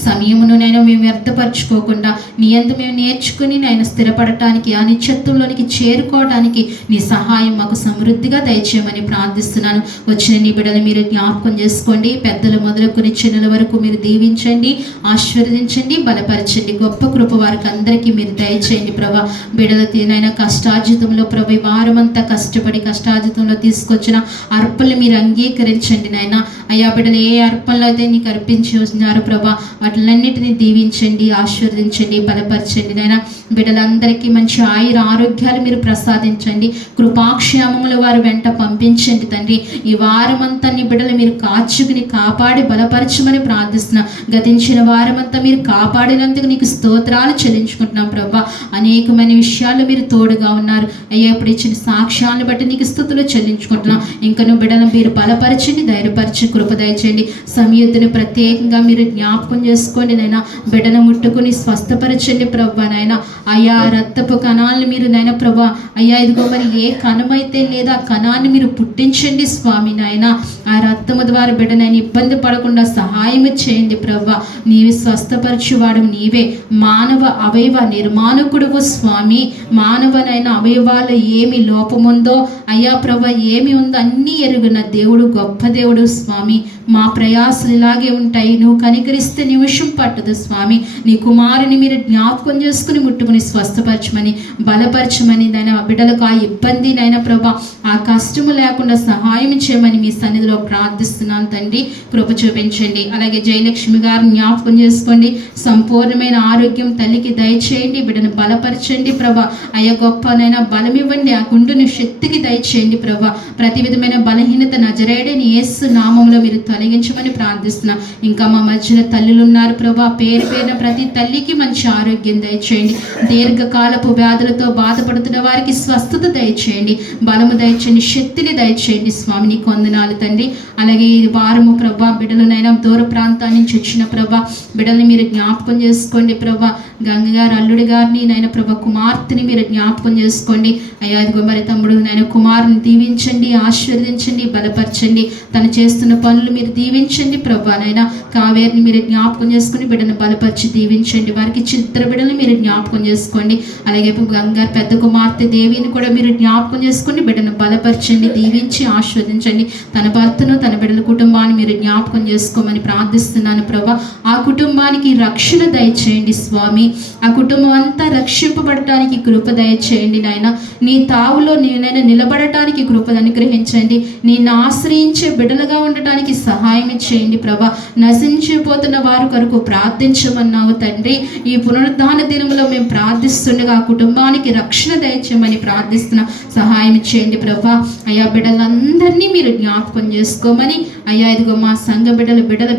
సమయమును నేను మేము వ్యర్థపరచుకోకుండా నీ యందు మేము నేర్చుకుని నేను స్థిరపడటానికి ఆ నిత్యత్వంలోనికి చేరుకోవడానికి నీ సహాయం మాకు సమృద్ధిగా దయచేయమని ప్రార్థిస్తున్నాను. వచ్చిన నీ బిడ్డలు మీరు జ్ఞాపకం చేసుకోండి. పెద్దలు మొదలుకొని చిన్నల వరకు మీరు దీవించండి, ఆశీర్వదించండి, బలపరచండి. గొప్ప కృప వారికి అందరికీ మీరు దయచేయండి ప్రభా. బిడ్డల తీనైనా కష్టార్జితంలో ప్రభు వారమంతా కష్టపడి కష్టార్జితంలో తీసుకొచ్చిన అర్పణలు మీరు అంగీకరించండి నాయన. అయ్యా బిడ్డలు ఏ అర్పణలు అయితే నీకు అర్పించి ఉన్నారు ప్రభా వాటిలన్నిటిని దీవించండి, ఆశీర్వదించండి, బలపరచండి నాయన. బిడ్డలందరికీ మంచి ఆయుర ఆరోగ్యాలు మీరు ప్రసాదించండి. కృపాక్షేమములు వారు వెంట పంపించండి తండ్రి. ఈ వారమంతా నీ బిడ్డలు మీరు కాచుకుని కాపాడి బలపరచమని ప్రార్థిస్తున్నా. గతించిన వారమంతా మీరు కాపాడినందుకు నీకు స్తోత్రాలు చెల్లించుకుంటున్నాం ప్రభా. అనేకమైన విషయాల్లో మీరు తోడుగా ఉన్నారు అయ్యా. ఇప్పుడు ఇచ్చిన సాక్ష్యాలను బట్టి నీకు స్తుతులు చెల్లించుకుంటున్నాం. ఇంకా నువ్వు బిడ్డలను మీరు బలపరచండి, ధైర్యపరచి కృప దయచేయండి. సమయత్తుని ప్రత్యేకంగా మీరు జ్ఞాపకం చేసుకోండి నైనా. బిడ్డను ముట్టుకుని స్వస్థపరచండి ప్రభా నాయన. అయ్యా రక్తపు కణాలను మీరు నాయన ప్రభా అయ్యా ఇదిగో మరి ఏ కణమైతే లేదా కణాన్ని మీరు పుట్టించండి స్వామి నాయన. ఆ రక్తము ద్వారా బిడ్డనైనా ఇబ్బంది పడకుండా సహాయం చేయండి ప్రభా. నీవి స్వస్థపరచువాడు నీవే. మానవ అవయవ నిర్మాణకుడువు స్వామి. మానవనైనా అవయవాలు ఏమి లోపముందో అయ్యా ప్రభా ఏమి ఉందో అన్నీ ఎరుగున దేవుడు, గొప్ప దేవుడు స్వామి. మా ప్రయాసలు ఇలాగే ఉంటాయి. నువ్వు కనికరిస్తే నిమిషం పట్టదు స్వామి. నీ కుమారుని మీరు జ్ఞాపకం చేసుకుని ముట్టుకుని స్వస్థపరచమని, బలపరచమని నాయన. బిడ్డలకు ఆ ఇబ్బంది నాయన ప్రభా ఆ కష్టము లేకుండా సహాయం చేయమని మీ సన్నిధిలో ప్రార్థిస్తున్నాను తండ్రి. కృప చూపించండి. అలాగే జయలక్ష్మి గారిని జ్ఞాపకం చేసుకోండి. సంపూర్ణమైన ఆరోగ్యం తల్లికి దయచేయండి. బిడ్డను బలపరచండి ప్రభా. అయ్యా గొప్పనైనా బలం ఇవ్వండి. ఆ గుండును శక్తికి దయచేయండి ప్రభా. ప్రతి విధమైన బలహీనత నజరేయుడైన యేసు నామములో మీరు కలిగించమని ప్రార్థిస్తున్నాం. ఇంకా మా మధ్యన తల్లులు ఉన్నారు ప్రభా, పేరు పేరున ప్రతి తల్లికి మంచి ఆరోగ్యం దయచేయండి. దీర్ఘకాలపు వ్యాధులతో బాధపడుతున్న వారికి స్వస్థత దయచేయండి, బలము దయచేయండి, శక్తిని దయచేయండి స్వామి. నీకు వందనాలు తండ్రి. అలాగే ఈ వారము ప్రభా బిడ్డలనైనా దూర ప్రాంతాల నుంచి వచ్చిన ప్రభా బిడ్డల్ని మీరు జ్ఞాపకం చేసుకోండి ప్రభా. గంగ గారు అల్లుడి గారిని నైనా ప్రభా కుమార్తెని మీరు జ్ఞాపకం చేసుకోండి అయ్యా. అదిగో మరి తమ్ముడు నైనా కుమారుని దీవించండి, ఆశీర్వదించండి, బలపరచండి. తను చేస్తున్న పనులు మీరు దీవించండి ప్రభా. నైనా కావేరిని మీరు జ్ఞాపకం చేసుకుని బిడ్డను బలపరిచి దీవించండి. వారికి చిత్ర బిడ్డలు మీరు జ్ఞాపకం చేసుకోండి. అలాగే గంగారు పెద్ద కుమార్తె దేవిని కూడా మీరు జ్ఞాపకం చేసుకుని బిడ్డను బలపరచండి, దీవించి ఆశీర్వదించండి. తన భర్తను తన బిడ్డల కుటుంబాన్ని మీరు జ్ఞాపకం చేసుకోమని ప్రార్థిస్తున్నాను ప్రభా. ఆ కుటుంబానికి రక్షణ దయచేయండి స్వామి. ఆ కుటుంబం అంతా రక్షింపబడటానికి కృప దయచేయండి నాయన. నీ తావులో నేనైనా నిలబడటానికి కృప అనుగ్రహించండి. నిన్ను ఆశ్రయించే బిడ్డలుగా ఉండటానికి సహాయం చేయండి ప్రభా. నశించిపోతున్న వారి కొరకు ప్రార్థించమన్నావు తండ్రి. ఈ పునరుద్ధాన దినములో మేము ప్రార్థిస్తుండగా ఆ కుటుంబానికి రక్షణ దయచేయమని ప్రార్థిస్తున్నాం. సహాయం చేయండి ప్రభా. అయ్యా బిడ్డలందరినీ మీరు జ్ఞాపకం చేసుకోమని అయ్యా. ఇదిగో మా సంఘ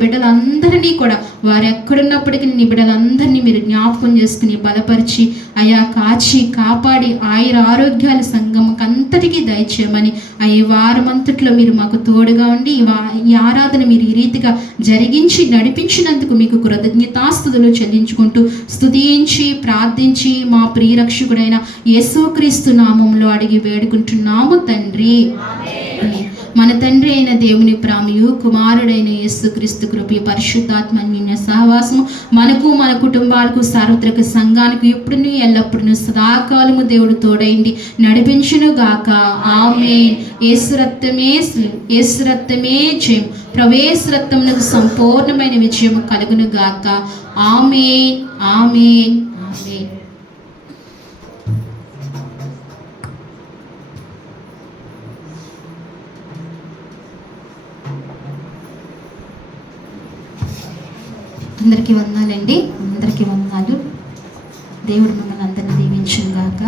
బిడ్డలందరినీ కూడా వారు ఎక్కడున్నప్పటికీ నీ బిడ్డలందరినీ మీరు జ్ఞాపకం చేసుకుని బలపరిచి అయ్యా కాచి కాపాడి ఆయుర ఆరోగ్యాల సంఘంకి అంతటికీ దయచేయమని ఈ వారమంతట్లో మీరు మాకు తోడుగా ఉండి ఈ ఆరాధన మీరు ఈ రీతిగా జరిగించి నడిపించినందుకు మీకు కృతజ్ఞతాస్తుతులు చెల్లించుకుంటూ స్తుతించి ప్రార్థించి మా ప్రియరక్షకుడైన యేసుక్రీస్తు నామంలో అడిగి వేడుకుంటున్నాము తండ్రి. మన తండ్రి అయిన దేవుని ప్రేమయు కుమారుడైన యేసుక్రీస్తు కృప పరిశుద్ధాత్మ అన్యోన్య సహవాసము మనకు మన కుటుంబాలకు సార్వత్రిక సంఘానికి ఎప్పుడును ఎల్లప్పుడూ సదాకాలము దేవుడు తోడైండి నడిపించును గాక. ఆమేన్. యేసు రక్తమే జయం. ప్రవేశ రక్తమునకు సంపూర్ణమైన విజయం కలుగును గాక. ఆమేన్, ఆమేన్, ఆమేన్. అందరికీ వందనాలండి. అందరికీ వందనాలు. దేవుడు మిమ్మల్ని అందరినీ దీవించును గాక.